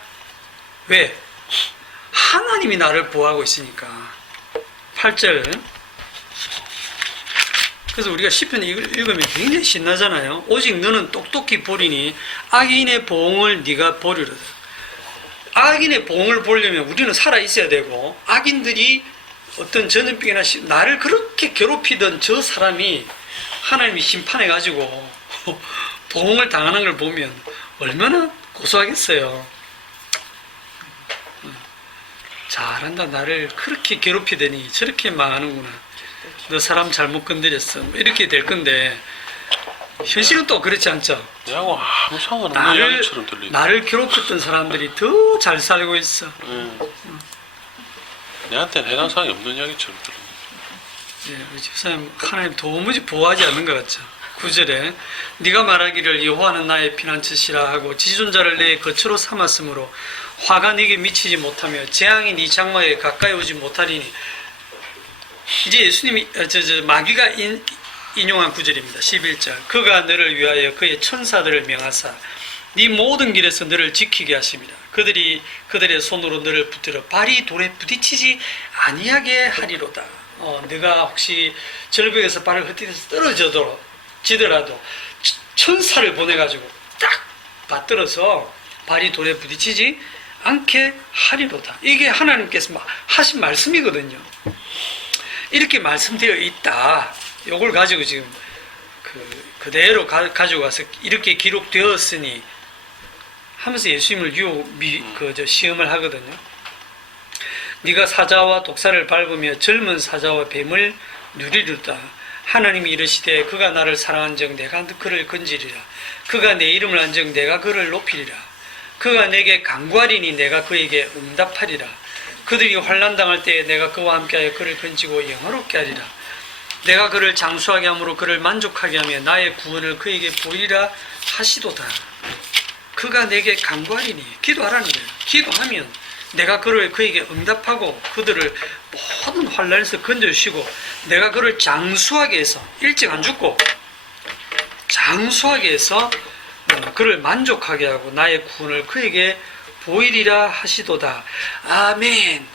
왜? 하나님이 나를 보호하고 있으니까. 8절. 그래서 우리가 시편 읽으면 굉장히 신나잖아요. 오직 너는 똑똑히 보리니 악인의 보응을 네가 보리로다. 악인의 보응을 보려면 우리는 살아있어야 되고, 악인들이 어떤 전염병이나 나를 그렇게 괴롭히던 저 사람이 하나님이 심판해가지고 보응을 당하는 걸 보면 얼마나 고소하겠어요. 잘한다, 나를 그렇게 괴롭히더니 저렇게 망하는구나, 너 사람 잘못 건드렸어, 이렇게 될 건데, 현실은 또 그렇지 않죠. 내하고 아무 상관없는 이야기처럼 들리고, 나를 괴롭혔던 사람들이 더 잘 살고 있어. 내한테는 해당 사항이 없는 이야기처럼 들리고. 예, 우리 집사님 하나님 도무지 보호하지 않는 것 같죠. 9절에 네가 말하기를 여호와는 나의 피난처시라 하고 지존자를 내 거처로 삼았으므로 화가 네게 미치지 못하며 재앙이 네 장막에 가까이 오지 못하리니. 이제 예수님이 마귀가 인용한 구절입니다. 11절. 그가 너를 위하여 그의 천사들을 명하사 네 모든 길에서 너를 지키게 하십니다. 그들의 손으로 너를 붙들어 발이 돌에 부딪히지 아니하게 하리로다. 네가 혹시 절벽에서 발을 헛디뎌서 떨어지더라도 천사를 보내가지고 딱 받들어서 발이 돌에 부딪히지 않게 하리로다. 이게 하나님께서 하신 말씀이거든요. 이렇게 말씀되어 있다. 이걸 가지고 지금 그대로 가지고 가서 이렇게 기록되었으니 하면서 예수님을 시험을 하거든요. 네가 사자와 독사를 밟으며 젊은 사자와 뱀을 누리리로다. 하나님이 이르시되 그가 나를 사랑한즉 내가 그를 건지리라. 그가 내 이름을 안즉 내가 그를 높이리라. 그가 내게 간구하리니 내가 그에게 응답하리라. 그들이 환난당할 때에 내가 그와 함께하여 그를 건지고 영화롭게 하리라. 내가 그를 장수하게 함으로 그를 만족하게 하며 나의 구원을 그에게 보이리라 하시도다. 그가 내게 간구하리니 기도하라는 거예요. 기도하면 내가 그에게 응답하고 그들을 모든 환난에서 건져주시고 내가 그를 장수하게 해서 일찍 안 죽고 장수하게 해서 그를 만족하게 하고 나의 구원을 그에게 보이리라 하시도다. 아멘.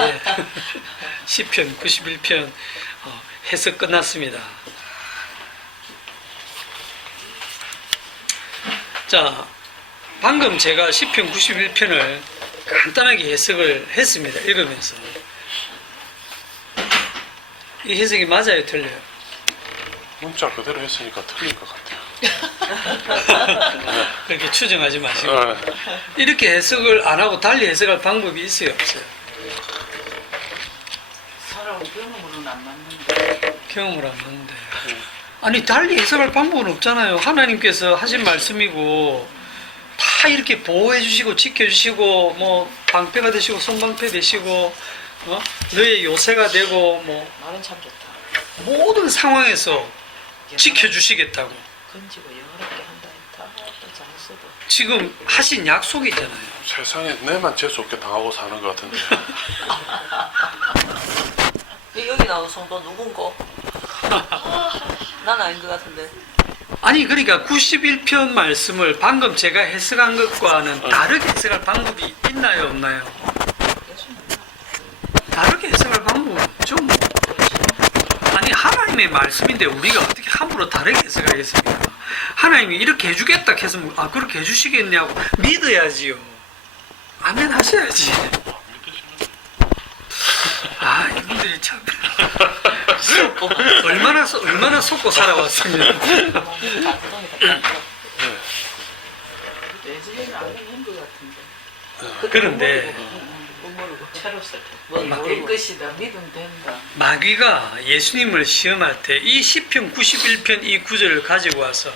예. 시편 91편 해석 끝났습니다. 자, 방금 제가 시편 91편을 간단하게 해석을 했습니다. 읽으면서. 이 해석이 맞아요, 틀려요? 문자 그대로 했으니까 틀린 것 같아요. 그렇게 추정하지 마시고. 이렇게 해석을 안 하고 달리 해석할 방법이 있어요, 없어요? 사람 경험으로는 안 맞는데. 경험을 안 하는데. 아니, 달리 해석할 방법은 없잖아요. 하나님께서 하신 말씀이고, 다 이렇게 보호해 주시고, 지켜주시고, 뭐, 방패가 되시고, 손방패 되시고, 너의 요새가 되고, 뭐, 말은 참 좋다. 모든 상황에서 지켜주시겠다고. 건지고 영어롭게 한다 했다. 또 장수도. 지금 하신 약속이잖아요. 세상에 내만 재수 없게 당하고 사는 것 같은데. 여기 나온 성도 누군고? 난 아닌 것 같은데. 아니, 그러니까 91편 말씀을 방금 제가 해석한 것과는 다르게 해석할 방법이 있나요, 없나요? 다르게 해석할 방법은 좀, 아니, 하나님의 말씀인데 우리가 어떻게 함부로 다르게 해석하겠습니까? 하나님이 이렇게 해주겠다 해서, 그렇게 해주시겠냐고 믿어야지요. 아멘 하셔야지. 이분들이 참. 얼마나 속고 살아왔으면. 예전에는 안 했는 것 같은데. 그런데 못 모르고 채로서 될 것이다. 믿으면 된다. 마귀가 예수님을 시험할 때 이 시편 91편 이 구절을 가지고 와서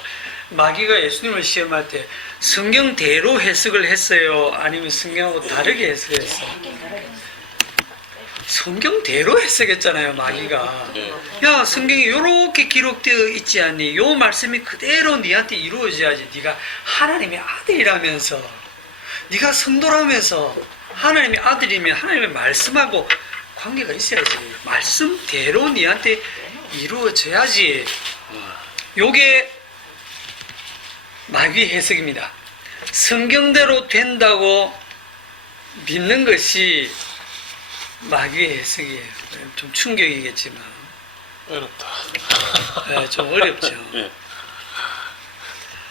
마귀가 예수님을 시험할 때 성경대로 해석을 했어요? 아니면 성경하고 다르게 해석했어요? 성경대로 해석했잖아요, 마귀가. 야, 성경이 이렇게 기록되어 있지 않니? 요 말씀이 그대로 네한테 이루어져야지. 네가 하나님의 아들이라면서, 네가 성도라면서, 하나님의 아들이면 하나님의 말씀하고 관계가 있어야지. 말씀대로 네한테 이루어져야지. 요게 마귀 해석입니다. 성경대로 된다고 믿는 것이 마귀의 해석이에요. 좀 충격이겠지만. 어렵다. 네, 좀 어렵죠. 예.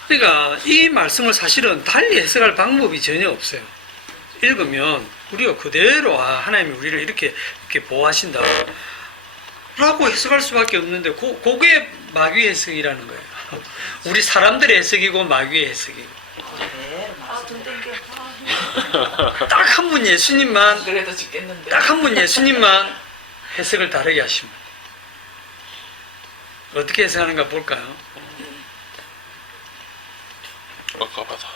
그러니까 이 말씀을 사실은 달리 해석할 방법이 전혀 없어요. 읽으면 우리가 그대로 하나님이 우리를 이렇게 보호하신다 라고 해석할 수밖에 없는데 그게 마귀의 해석이라는 거예요. 우리 사람들의 해석이고 마귀의 해석이고. 딱 한 분 예수님만, 그래도 죽겠는데. 딱 한 분 예수님만 해석을 다르게 하십니다. 어떻게 해석하는가 볼까요? 깝깝하다.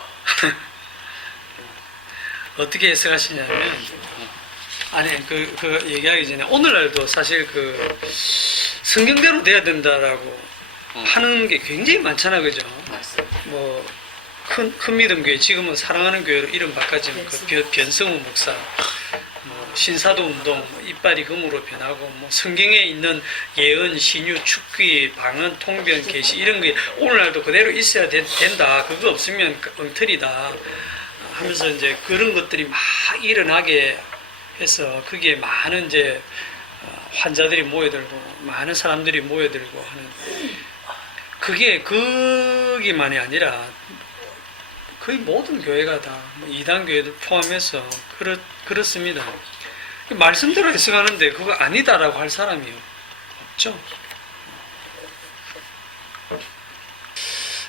어떻게 해석하시냐면, 아니, 얘기하기 전에, 오늘날도 사실 성경대로 돼야 된다라고 하는 게 굉장히 많잖아, 그죠? 뭐, 큰 믿음 교회, 지금은 사랑하는 교회로 이름 바꿨지만, 변성우 목사, 뭐, 신사도 운동, 이빨이 금으로 변하고, 뭐, 성경에 있는 예언, 신유, 축기, 방언, 통변, 계시, 이런 게 오늘날도 그대로 있어야 된다. 그거 없으면 엉터리다. 하면서 이제 그런 것들이 막 일어나게 해서 거기에 많은 이제 환자들이 모여들고 많은 사람들이 모여들고 하는 그게 거기만이 아니라 거의 모든 교회가 다 이단 교회들 포함해서 그렇습니다. 말씀대로 해석하는데 그거 아니다라고 할 사람이 없죠.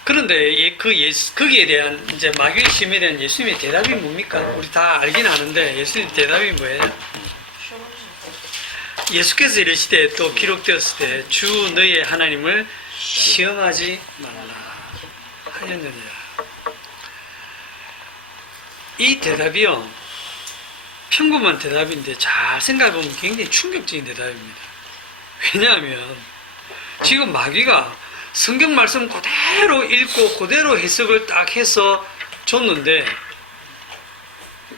그런데 거기에 대한 이제 마귀의 시험에 대한 예수님의 대답이 뭡니까? 우리 다 알긴 아는데 예수님의 대답이 뭐예요? 예수께서 이르시되 또 기록되었을 때 주 너희의 하나님을 시험하지 말라 하였느니라. 이 대답이요, 평범한 대답인데 잘 생각해보면 굉장히 충격적인 대답입니다. 왜냐하면 지금 마귀가 성경 말씀 그대로 읽고 그대로 해석을 딱 해서 줬는데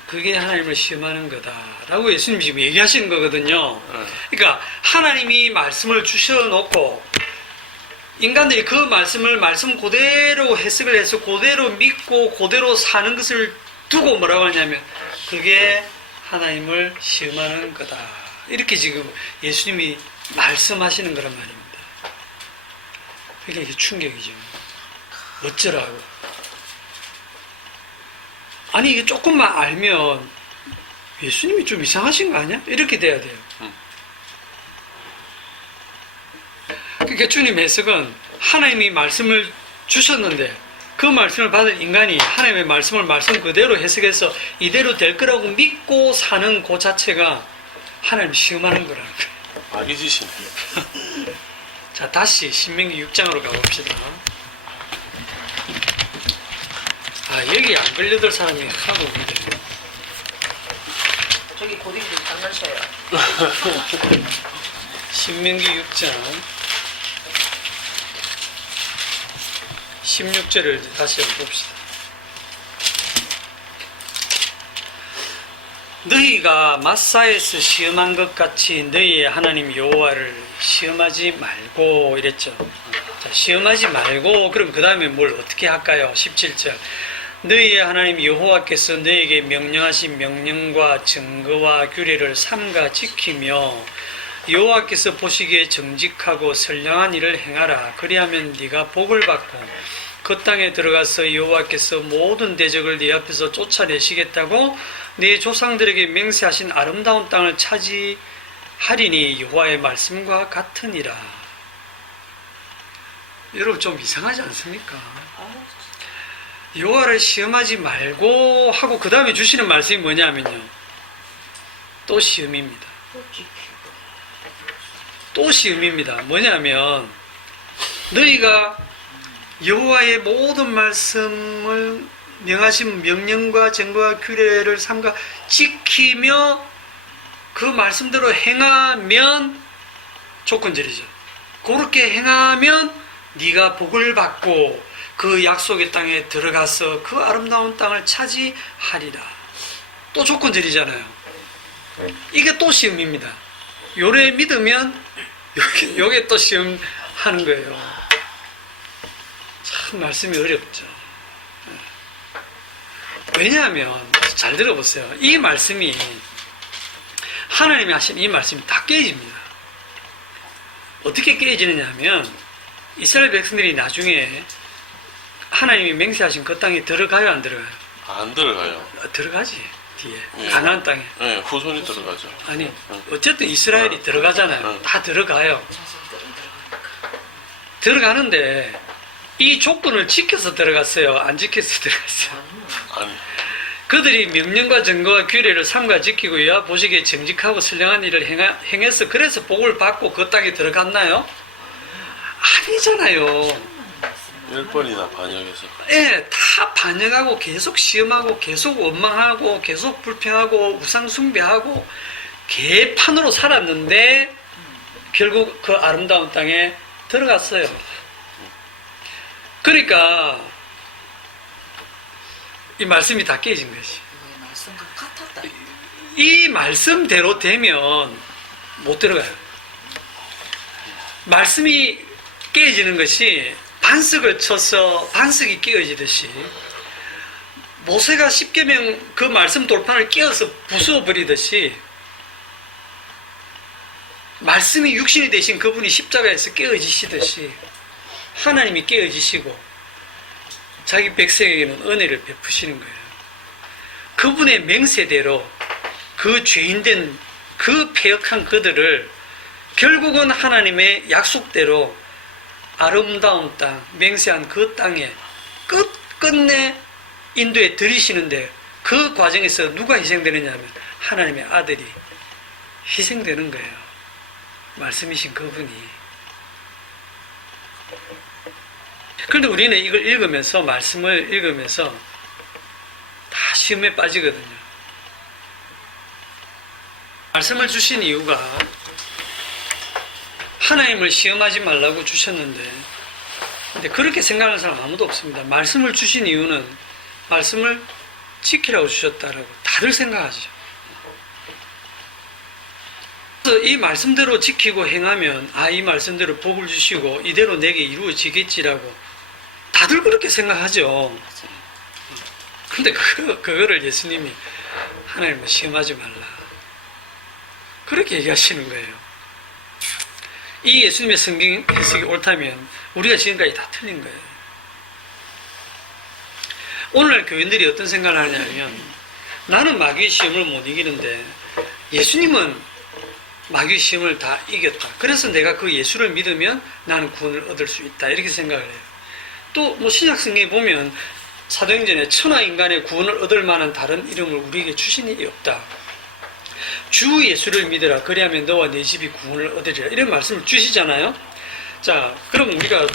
그게 하나님을 시험하는 거다라고 예수님 지금 얘기하시는 거거든요. 그러니까 하나님이 말씀을 주셔놓고 인간들이 그 말씀 그대로 해석을 해서 그대로 믿고 그대로 사는 것을 두고 뭐라고 하냐면 그게 하나님을 시험하는 거다. 이렇게 지금 예수님이 말씀하시는 거란 말입니다. 그러니까 이게 충격이죠. 어쩌라고. 아니 이게 조금만 알면 예수님이 좀 이상하신 거 아니야? 이렇게 돼야 돼요. 그러니까 주님 해석은 하나님이 말씀을 주셨는데 그 말씀을 받은 인간이 하나님의 말씀을 말씀 그대로 해석해서 이대로 될 거라고 믿고 사는 그 자체가 하나님 시험하는 거라는 거예요. 마귀 짓이네. 자, 다시 신명기 6장으로 가봅시다. 아, 여기 안 걸려들 사람이 하나도 없는데. 저기 고딩 좀 장난쳐요. 신명기 6장 16절을 다시 한번 봅시다. 너희가 마사에서 시험한 것 같이 너희의 하나님 여호와를 시험하지 말고 이랬죠. 자, 시험하지 말고 그럼 그 다음에 뭘 어떻게 할까요? 17절 너희의 하나님 여호와께서 너희에게 명령하신 명령과 증거와 규례를 삼가 지키며 여호와께서 보시기에 정직하고 선량한 일을 행하라. 그리하면 네가 복을 받고 그 땅에 들어가서 여호와께서 모든 대적을 네 앞에서 쫓아내시겠다고 네 조상들에게 맹세하신 아름다운 땅을 차지하리니 여호와의 말씀과 같으니라. 여러분 좀 이상하지 않습니까? 여호와를 시험하지 말고 하고 그 다음에 주시는 말씀이 뭐냐면요, 또 시험입니다. 또 시험입니다. 뭐냐면 너희가 여호와의 모든 말씀을 명하신 명령과 증거와 규례를 삼가 지키며 그 말씀대로 행하면 조건절이죠. 그렇게 행하면 네가 복을 받고 그 약속의 땅에 들어가서 그 아름다운 땅을 차지하리라. 또 조건절이잖아요. 이게 또 시험입니다. 요래 믿으면 요게 또 시험하는 거예요. 참 말씀이 어렵죠. 왜냐하면 잘 들어보세요. 이 말씀이 하나님이 하신 이 말씀이 다 깨집니다. 어떻게 깨지느냐 하면 이스라엘 백성들이 나중에 하나님이 맹세하신 그 땅에 들어가요, 안 들어가요? 안 들어가요. 들어가지 뒤에. 예. 가나안 땅에. 네, 후손이 들어가죠. 아니 어쨌든 이스라엘이 들어가잖아요. 다 들어가요. 들어가는데 이 조건을 지켜서 들어갔어요, 안 지켜서 들어갔어요? 아니, 그들이 명령과 증거와 규례를 삼가 지키고 여호와 보시기에 정직하고 선량한 일을 행해서 그래서 복을 받고 그 땅에 들어갔나요? 아니잖아요. 10번이나 반역해서. 예, 다 반역하고 계속 시험하고 계속 원망하고 계속 불평하고 우상 숭배하고 개판으로 살았는데 결국 그 아름다운 땅에 들어갔어요. 그러니까 이 말씀이 다 깨진 것이. 말씀과 같았다. 이 말씀대로 되면 못 들어가요. 말씀이 깨지는 것이 반석을 쳐서 반석이 깨어지듯이 모세가 십계명 그 말씀 돌판을 끼워서 부수어버리듯이 말씀이 육신이 되신 그분이 십자가에서 깨어지시듯이 하나님이 깨어지시고 자기 백성에게는 은혜를 베푸시는 거예요. 그분의 맹세대로 그 죄인된 그 패역한 그들을 결국은 하나님의 약속대로 아름다운 땅, 맹세한 그 땅에 끝끝내 인도에 들이시는데 그 과정에서 누가 희생되느냐 하면 하나님의 아들이 희생되는 거예요. 말씀이신 그분이. 그런데 우리는 이걸 읽으면서, 말씀을 읽으면서 다 시험에 빠지거든요. 말씀을 주신 이유가 하나님을 시험하지 말라고 주셨는데, 근데 그렇게 생각하는 사람 아무도 없습니다. 말씀을 주신 이유는 말씀을 지키라고 주셨다라고 다들 생각하죠. 그래서 이 말씀대로 지키고 행하면 이 말씀대로 복을 주시고 이대로 내게 이루어지겠지라고 다들 그렇게 생각하죠. 근데 그거를 예수님이 하나님을 시험하지 말라, 그렇게 얘기하시는 거예요. 이 예수님의 성경 해석이 옳다면 우리가 지금까지 다 틀린 거예요. 오늘날 교인들이 어떤 생각을 하냐면, 나는 마귀의 시험을 못 이기는데 예수님은 마귀의 시험을 다 이겼다, 그래서 내가 그 예수를 믿으면 나는 구원을 얻을 수 있다, 이렇게 생각을 해요. 또 뭐 신약 성경에 보면 사도행전에 천하 인간의 구원을 얻을 만한 다른 이름을 우리에게 주신 일이 없다, 주 예수를 믿으라 그리하면 너와 네 집이 구원을 얻으리라, 이런 말씀을 주시잖아요. 자, 그럼 우리가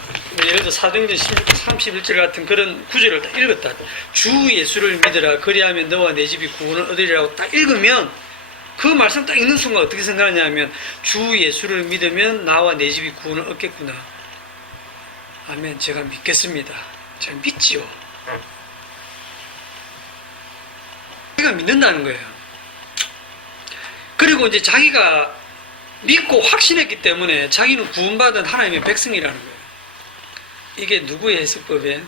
예를 들어 사도행전 31절 같은 그런 구절을 딱 읽었다, 주 예수를 믿으라 그리하면 너와 네 집이 구원을 얻으리라고 딱 읽으면 그 말씀 딱 읽는 순간 어떻게 생각하냐면, 주 예수를 믿으면 나와 내 집이 구원을 얻겠구나. 아멘, 제가 믿겠습니다. 제가 믿지요. 자기가 믿는다는 거예요. 그리고 이제 자기가 믿고 확신했기 때문에 자기는 구원받은 하나님의 백성이라는 거예요. 이게 누구의 해석법이에요?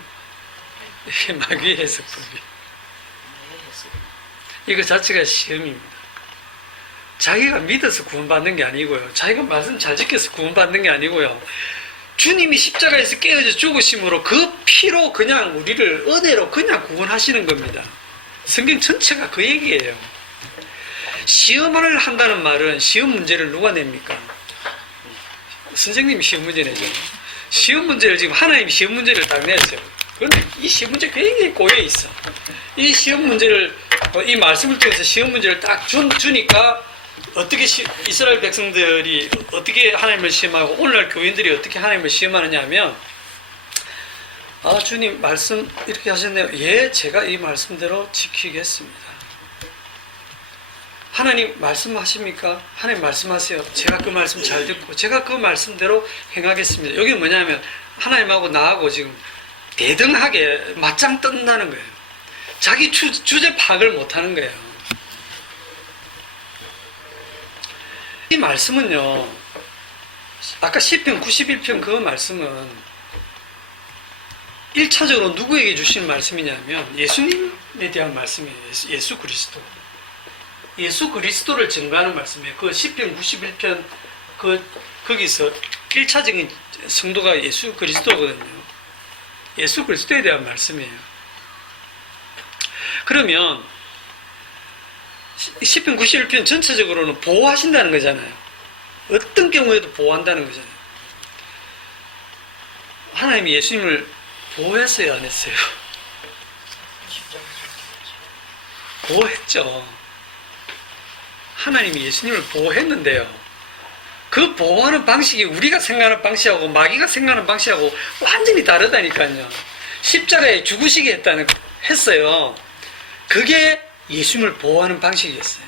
이게 마귀의 해석법이에요. 이거 자체가 시험입니다. 자기가 믿어서 구원받는 게 아니고요, 자기가 말씀 잘 지켜서 구원받는 게 아니고요, 주님이 십자가에서 깨어져 죽으심으로 그 피로 그냥 우리를 은혜로 그냥 구원하시는 겁니다. 성경 전체가 그 얘기예요. 시험을 한다는 말은 시험 문제를 누가 냅니까? 선생님이 시험 문제 내죠. 시험 문제를 지금 하나님이 시험 문제를 딱 냈어요. 그런데 이 시험 문제 굉장히 고여 있어. 이 시험 문제를, 이 말씀을 통해서 시험 문제를 딱 주니까 어떻게 이스라엘 백성들이 어떻게 하나님을 시험하고 오늘날 교인들이 어떻게 하나님을 시험하느냐 하면, 주님 말씀 이렇게 하셨네요. 예, 제가 이 말씀대로 지키겠습니다. 하나님 말씀하십니까? 하나님 말씀하세요. 제가 그 말씀 잘 듣고 제가 그 말씀대로 행하겠습니다. 여기 뭐냐면 하나님하고 나하고 지금 대등하게 맞짱 뜬다는 거예요. 자기 주제 파악을 못하는 거예요. 이 말씀은요, 아까 시편 91편 그 말씀은 1차적으로 누구에게 주신 말씀이냐면 예수님에 대한 말씀이에요. 예수 그리스도. 예수 그리스도를 증거하는 말씀이에요. 그 시편 91편 거기서 1차적인 성도가 예수 그리스도거든요. 예수 그리스도에 대한 말씀이에요. 그러면 시편 91편 전체적으로는 보호하신다는 거잖아요. 어떤 경우에도 보호한다는 거잖아요. 하나님이 예수님을 보호했어요, 안 했어요? 보호했죠. 하나님이 예수님을 보호했는데요, 그 보호하는 방식이 우리가 생각하는 방식하고 마귀가 생각하는 방식하고 완전히 다르다니까요. 십자가에 죽으시게 했어요. 그게 예수님을 보호하는 방식이었어요.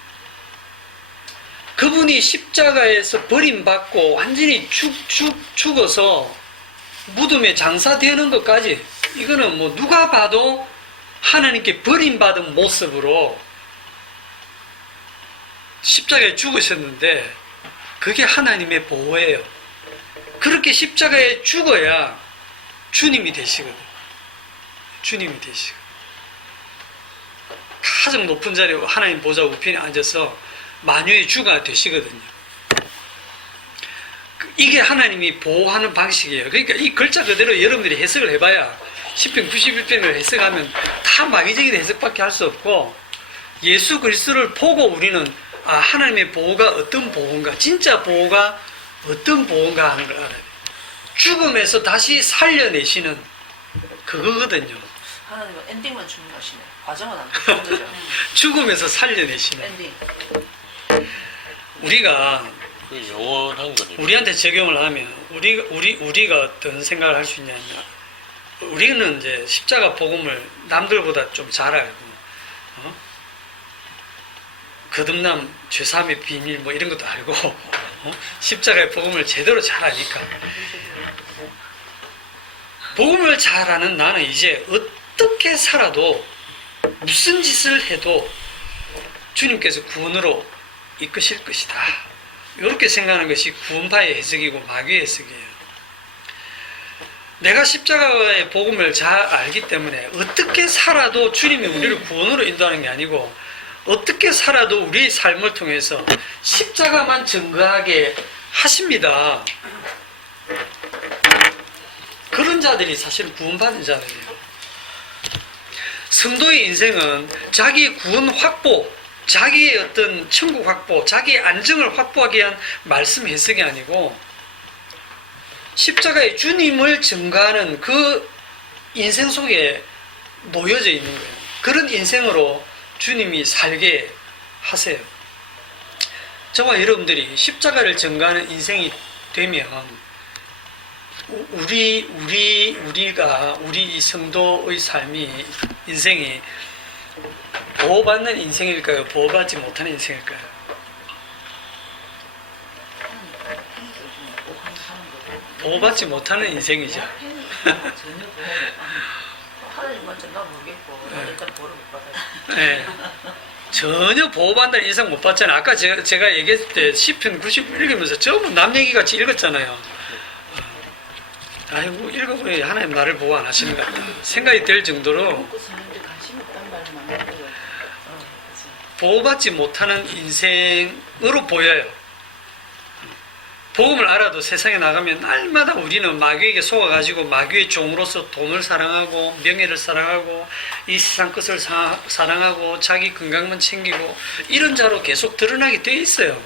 그분이 십자가에서 버림받고 완전히 죽어서 무덤에 장사되는 것까지, 이거는 뭐 누가 봐도 하나님께 버림받은 모습으로 십자가에 죽으셨는데 그게 하나님의 보호예요. 그렇게 십자가에 죽어야 주님이 되시거든요. 주님이 되시거든요. 가장 높은 자리에 하나님 보좌 우편에 앉아서 만유의 주가 되시거든요. 이게 하나님이 보호하는 방식이에요. 그러니까 이 글자 그대로 여러분들이 해석을 해봐야 10편 91편을 해석하면 다 마귀적인 해석밖에 할 수 없고, 예수 그리스도를 보고 우리는 하나님의 보호가 어떤 보호인가, 진짜 보호가 어떤 보호인가 하는 걸 알아야 돼요. 죽음에서 다시 살려내시는 그거거든요. 하나님은 엔딩만 주문하시네. 과정은 안 되는 거죠. 죽음에서 살려내시는. 엔딩. 그 영원한 거니까. 우리한테 적용을 하면 우리가 어떤 생각을 할 수 있냐면, 우리는 이제 십자가 복음을 남들보다 좀 잘 알고, 거듭남 죄사함의 비밀 뭐 이런 것도 알고, 십자가의 복음을 제대로 잘 아니까, 복음을 잘 아는 나는 이제 어떻게 살아도 무슨 짓을 해도 주님께서 구원으로 이끄실 것이다, 이렇게 생각하는 것이 구원파의 해석이고 마귀의 해석이에요. 내가 십자가의 복음을 잘 알기 때문에 어떻게 살아도 주님이 우리를 구원으로 인도하는 게 아니고, 어떻게 살아도 우리의 삶을 통해서 십자가만 증거하게 하십니다. 그런 자들이 사실은 구원받은 자들이에요. 성도의 인생은 자기의 구원 확보, 자기의 어떤 천국 확보, 자기의 안정을 확보하기 위한 말씀 해석이 아니고, 십자가의 주님을 증거하는 그 인생 속에 놓여져 있는 거예요. 그런 인생으로 주님이 살게 하세요. 저와 여러분들이 십자가를 증거하는 인생이 되면 우리가 우리 이 성도의 삶이, 인생이 보호받는 인생일까요? 보호받지 못하는 인생일까요? 보호받지 못하는 인생이죠. 하나님 먼저 나 모르겠고 일단 보호를 못 받아요. 네. 전혀 보호받는 인생 못 받잖아요. 아까 제가 얘기했을 때 시편 90 읽으면서 전부 남 얘기 같이 읽었잖아요. 아이고, 읽어보니 하나님 나를 보호 안 하시는 것 같다 생각이 들 정도로 먹고 사는데 관심 없단 말은 안 하는 거예요. 보호받지 못하는 인생으로 보여요. 복음을 알아도 세상에 나가면 날마다 우리는 마귀에게 속아가지고 마귀의 종으로서 돈을 사랑하고 명예를 사랑하고 이 세상 것을 사랑하고 자기 건강만 챙기고 이런 자로 계속 드러나게 돼 있어요.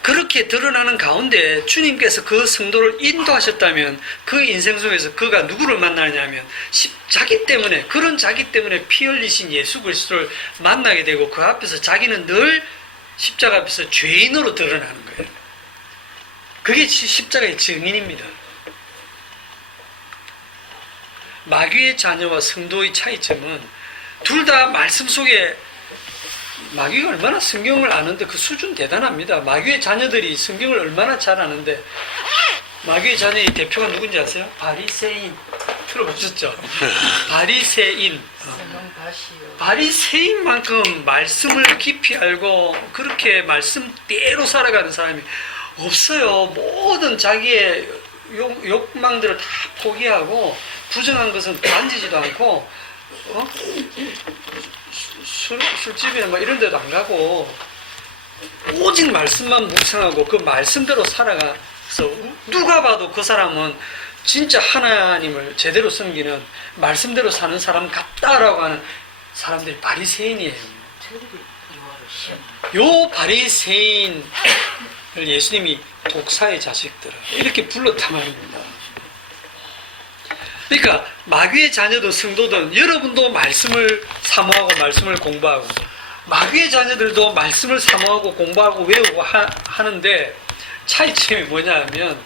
그렇게 드러나는 가운데 주님께서 그 성도를 인도하셨다면 그 인생 속에서 그가 누구를 만나느냐면 자기 때문에, 그런 자기 때문에 피 흘리신 예수 그리스도를 만나게 되고, 그 앞에서 자기는 늘 십자가 앞에서 죄인으로 드러나는 거예요. 그게 십자가의 증인입니다. 마귀의 자녀와 성도의 차이점은 둘 다 말씀 속에, 마귀가 얼마나 성경을 아는데 그 수준 대단합니다. 마귀의 자녀들이 성경을 얼마나 잘 아는데, 마귀의 자녀의 대표가 누군지 아세요? 바리새인. 들어보셨죠? 바리새인. 바리새인만큼 말씀을 깊이 알고 그렇게 말씀대로 살아가는 사람이 없어요. 모든 자기의 욕망들을 다 포기하고 부정한 것은 만지지도 않고, 술집이나 뭐 이런 데도 안 가고 오직 말씀만 묵상하고 그 말씀대로 살아가서 누가 봐도 그 사람은 진짜 하나님을 제대로 섬기는, 말씀대로 사는 사람 같다라고 하는 사람들이 바리새인이에요. 요 바리새인을 예수님이 독사의 자식들 이렇게 불렀단 말입니다. 그러니까 마귀의 자녀든 성도든 여러분도 말씀을 사모하고 말씀을 공부하고, 마귀의 자녀들도 말씀을 사모하고 공부하고 외우고 하는데 차이점이 뭐냐 하면,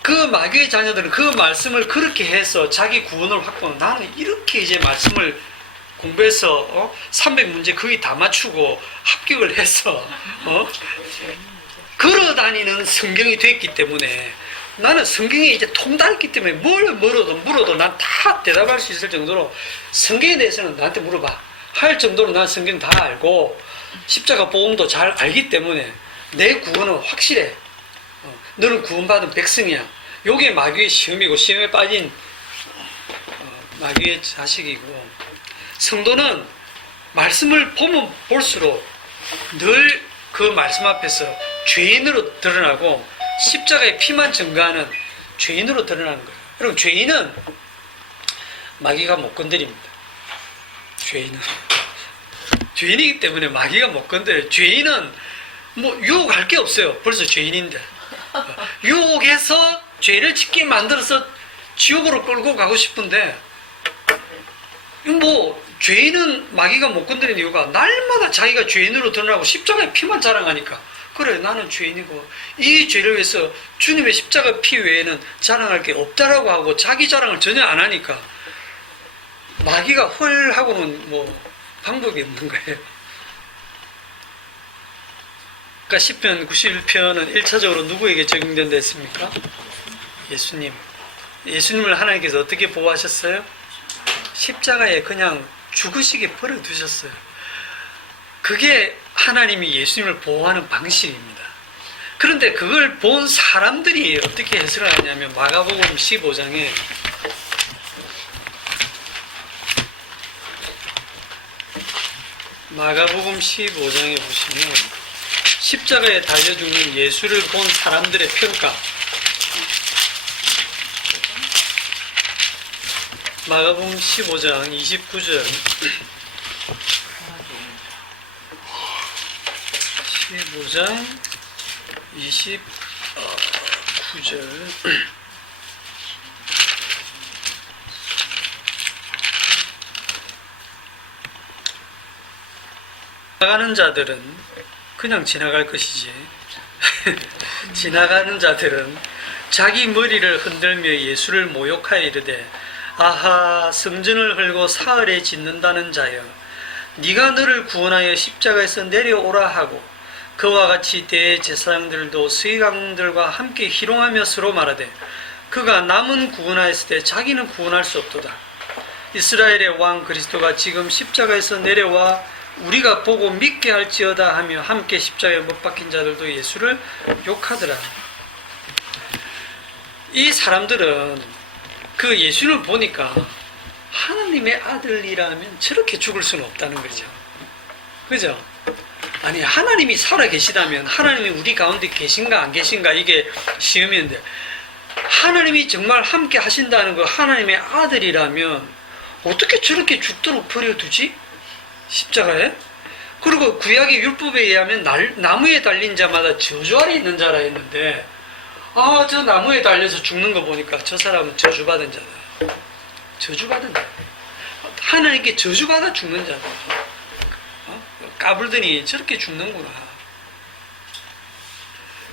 그 마귀의 자녀들은 그 말씀을 그렇게 해서 자기 구원을 확보하는, 나는 이렇게 이제 말씀을 공부해서 300문제 거의 다 맞추고 합격을 해서 걸어다니는 성경이 됐기 때문에, 나는 성경에 이제 통달했기 때문에 뭘 물어도 난 다 대답할 수 있을 정도로, 성경에 대해서는 나한테 물어봐 할 정도로 난 성경 다 알고 십자가 복음도 잘 알기 때문에 내 구원은 확실해. 너는 구원받은 백성이야. 요게 마귀의 시험이고, 시험에 빠진 마귀의 자식이고, 성도는 말씀을 보면 볼수록 늘 그 말씀 앞에서 죄인으로 드러나고 십자가의 피만 증거하는 죄인으로 드러나는 거예요. 여러분, 죄인은 마귀가 못 건드립니다. 죄인이기 때문에 마귀가 못 건드려요. 죄인은 뭐 유혹할 게 없어요. 벌써 죄인인데. 유혹해서 죄를 짓게 만들어서 지옥으로 끌고 가고 싶은데, 뭐 죄인은 마귀가 못 건드리는 이유가 날마다 자기가 죄인으로 드러나고 십자가의 피만 자랑하니까, 그래 나는 죄인이고 이 죄를 위해서 주님의 십자가 피 외에는 자랑할 게 없다라고 하고 자기 자랑을 전혀 안 하니까 마귀가 헐 하고는 뭐 방법이 없는 거예요. 그러니까 시편 91편은 1차적으로 누구에게 적용된다 했습니까? 예수님. 예수님을 하나님께서 어떻게 보호하셨어요? 십자가에 그냥 죽으시게 버려두셨어요. 그게 하나님이 예수님을 보호하는 방식입니다. 그런데 그걸 본 사람들이 어떻게 해석을 하냐면, 마가복음 15장에 마가복음 15장에 보시면 십자가에 달려 죽는 예수를 본 사람들의 평가, 마가복음 15장 29절 15장 29절 지나가는 자들은 그냥 지나갈 것이지 지나가는 자들은 자기 머리를 흔들며 예수를 모욕하여 이르되, 아하, 성전을 헐고 사흘에 짓는다는 자여, 네가 너를 구원하여 십자가에서 내려오라 하고, 그와 같이 대제사장들도 서기관들과 함께 희롱하며 서로 말하되, 그가 남은 구원하였을 때 자기는 구원할 수 없도다. 이스라엘의 왕 그리스도가 지금 십자가에서 내려와 우리가 보고 믿게 할지어다 하며 함께 십자가에 못 박힌 자들도 예수를 욕하더라. 이 사람들은 그 예수를 보니까 하나님의 아들이라면 저렇게 죽을 수는 없다는 거죠. 그죠? 아니, 하나님이 살아 계시다면, 하나님이 우리 가운데 계신가 안 계신가 이게 시험인데, 하나님이 정말 함께 하신다는 거, 하나님의 아들이라면 어떻게 저렇게 죽도록 버려두지? 십자가에? 그리고 구약의 율법에 의하면 나무에 달린 자마다 저주 아래 있는 자라 했는데, 아, 저 나무에 달려서 죽는 거 보니까 저 사람은 저주받은 자다. 저주받은 자. 하나님께 저주받아 죽는 자다. 까불더니 저렇게 죽는구나.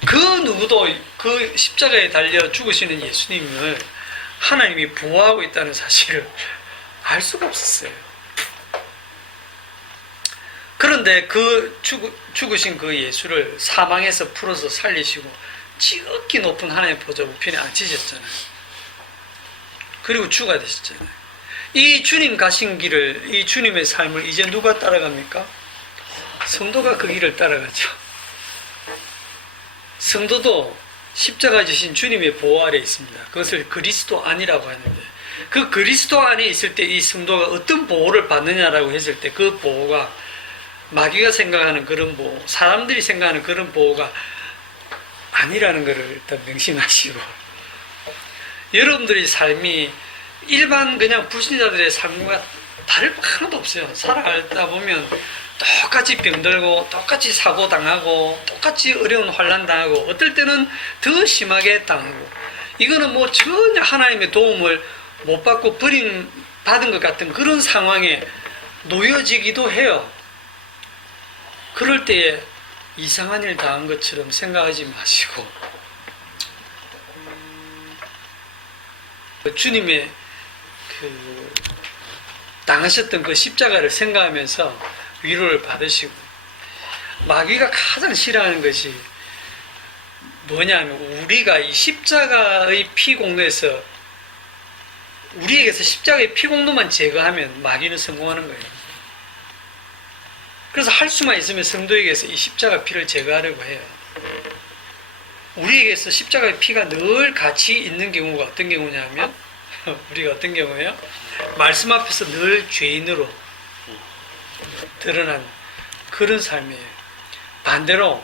그 누구도 그 십자가에 달려 죽으시는 예수님을 하나님이 보호하고 있다는 사실을 알 수가 없었어요. 그런데 그 죽으신 그 예수를 사망에서 풀어서 살리시고 지극히 높은 하나님의 보좌 우편에 앉히셨잖아요. 그리고 주가 되셨잖아요. 이 주님 가신 길을, 이 주님의 삶을 이제 누가 따라갑니까? 성도가 그 길을 따라가죠. 성도도 십자가 지신 주님의 보호 아래 있습니다. 그것을 그리스도 안이라고 하는데, 그 그리스도 안에 있을 때 이 성도가 어떤 보호를 받느냐라고 했을 때, 그 보호가 마귀가 생각하는 그런 보호, 사람들이 생각하는 그런 보호가 아니라는 것을 일단 명심하시고, 여러분들의 삶이 일반 그냥 불신자들의 삶과 다를 바 하나도 없어요. 살아가다 보면 똑같이 병들고, 똑같이 사고 당하고, 똑같이 어려운 환난 당하고, 어떨 때는 더 심하게 당하고, 이거는 뭐 전혀 하나님의 도움을 못 받고 받은 것 같은 그런 상황에 놓여지기도 해요. 그럴 때에 이상한 일 당한 것처럼 생각하지 마시고, 주님의 당하셨던 그 십자가를 생각하면서 위로를 받으시고, 마귀가 가장 싫어하는 것이 뭐냐면, 우리가 이 십자가의 피공로에서, 우리에게서 십자가의 피공로만 제거하면 마귀는 성공하는 거예요. 그래서 할 수만 있으면 성도에게서 이 십자가 피를 제거하려고 해요. 우리에게서 십자가의 피가 늘 같이 있는 경우가 어떤 경우냐면, 우리가 어떤 경우예요? 말씀 앞에서 늘 죄인으로 드러난 그런 삶이에요. 반대로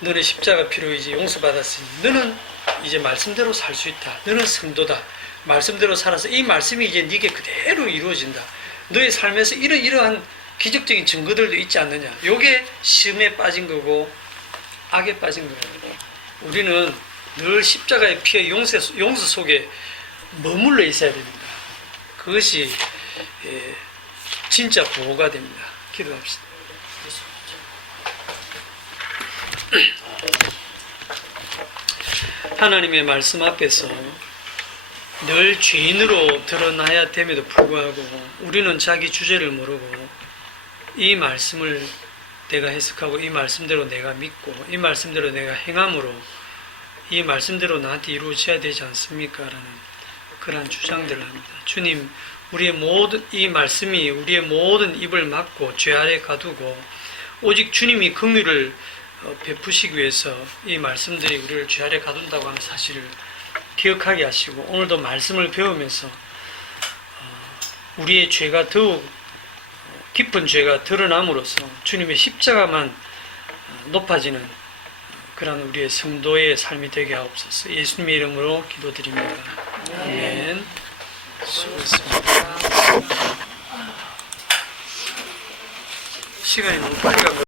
너는 십자가 피로 이제 용서받았으니 너는 이제 말씀대로 살 수 있다. 너는 성도다. 말씀대로 살아서 이 말씀이 이제 네게 그대로 이루어진다. 너의 삶에서 이러한 기적적인 증거들도 있지 않느냐. 요게 시험에 빠진 거고 악에 빠진 거예요. 우리는 늘 십자가의 피의 용서 속에 머물러 있어야 됩니다. 그것이 진짜 보호가 됩니다. 기도합시다. 하나님의 말씀 앞에서 늘 죄인으로 드러나야 됨에도 불구하고 우리는 자기 주제를 모르고 이 말씀을 내가 해석하고 이 말씀대로 내가 믿고 이 말씀대로 내가 행함으로 이 말씀대로 나한테 이루어져야 되지 않습니까? 라는 그러한 주장들을 합니다. 주님, 우리의 모든 이 말씀이 우리의 모든 입을 막고 죄 아래 가두고 오직 주님이 긍휼을 베푸시기 위해서 이 말씀들이 우리를 죄 아래 가둔다고 하는 사실을 기억하게 하시고 오늘도 말씀을 배우면서 우리의 죄가 더욱 깊은 죄가 드러남으로써 주님의 십자가만 높아지는 그런 우리의 성도의 삶이 되게 하옵소서. 예수님의 이름으로 기도드립니다. 아멘. 수고했습니다. 시간이 너무 빨리 간 것 같아요.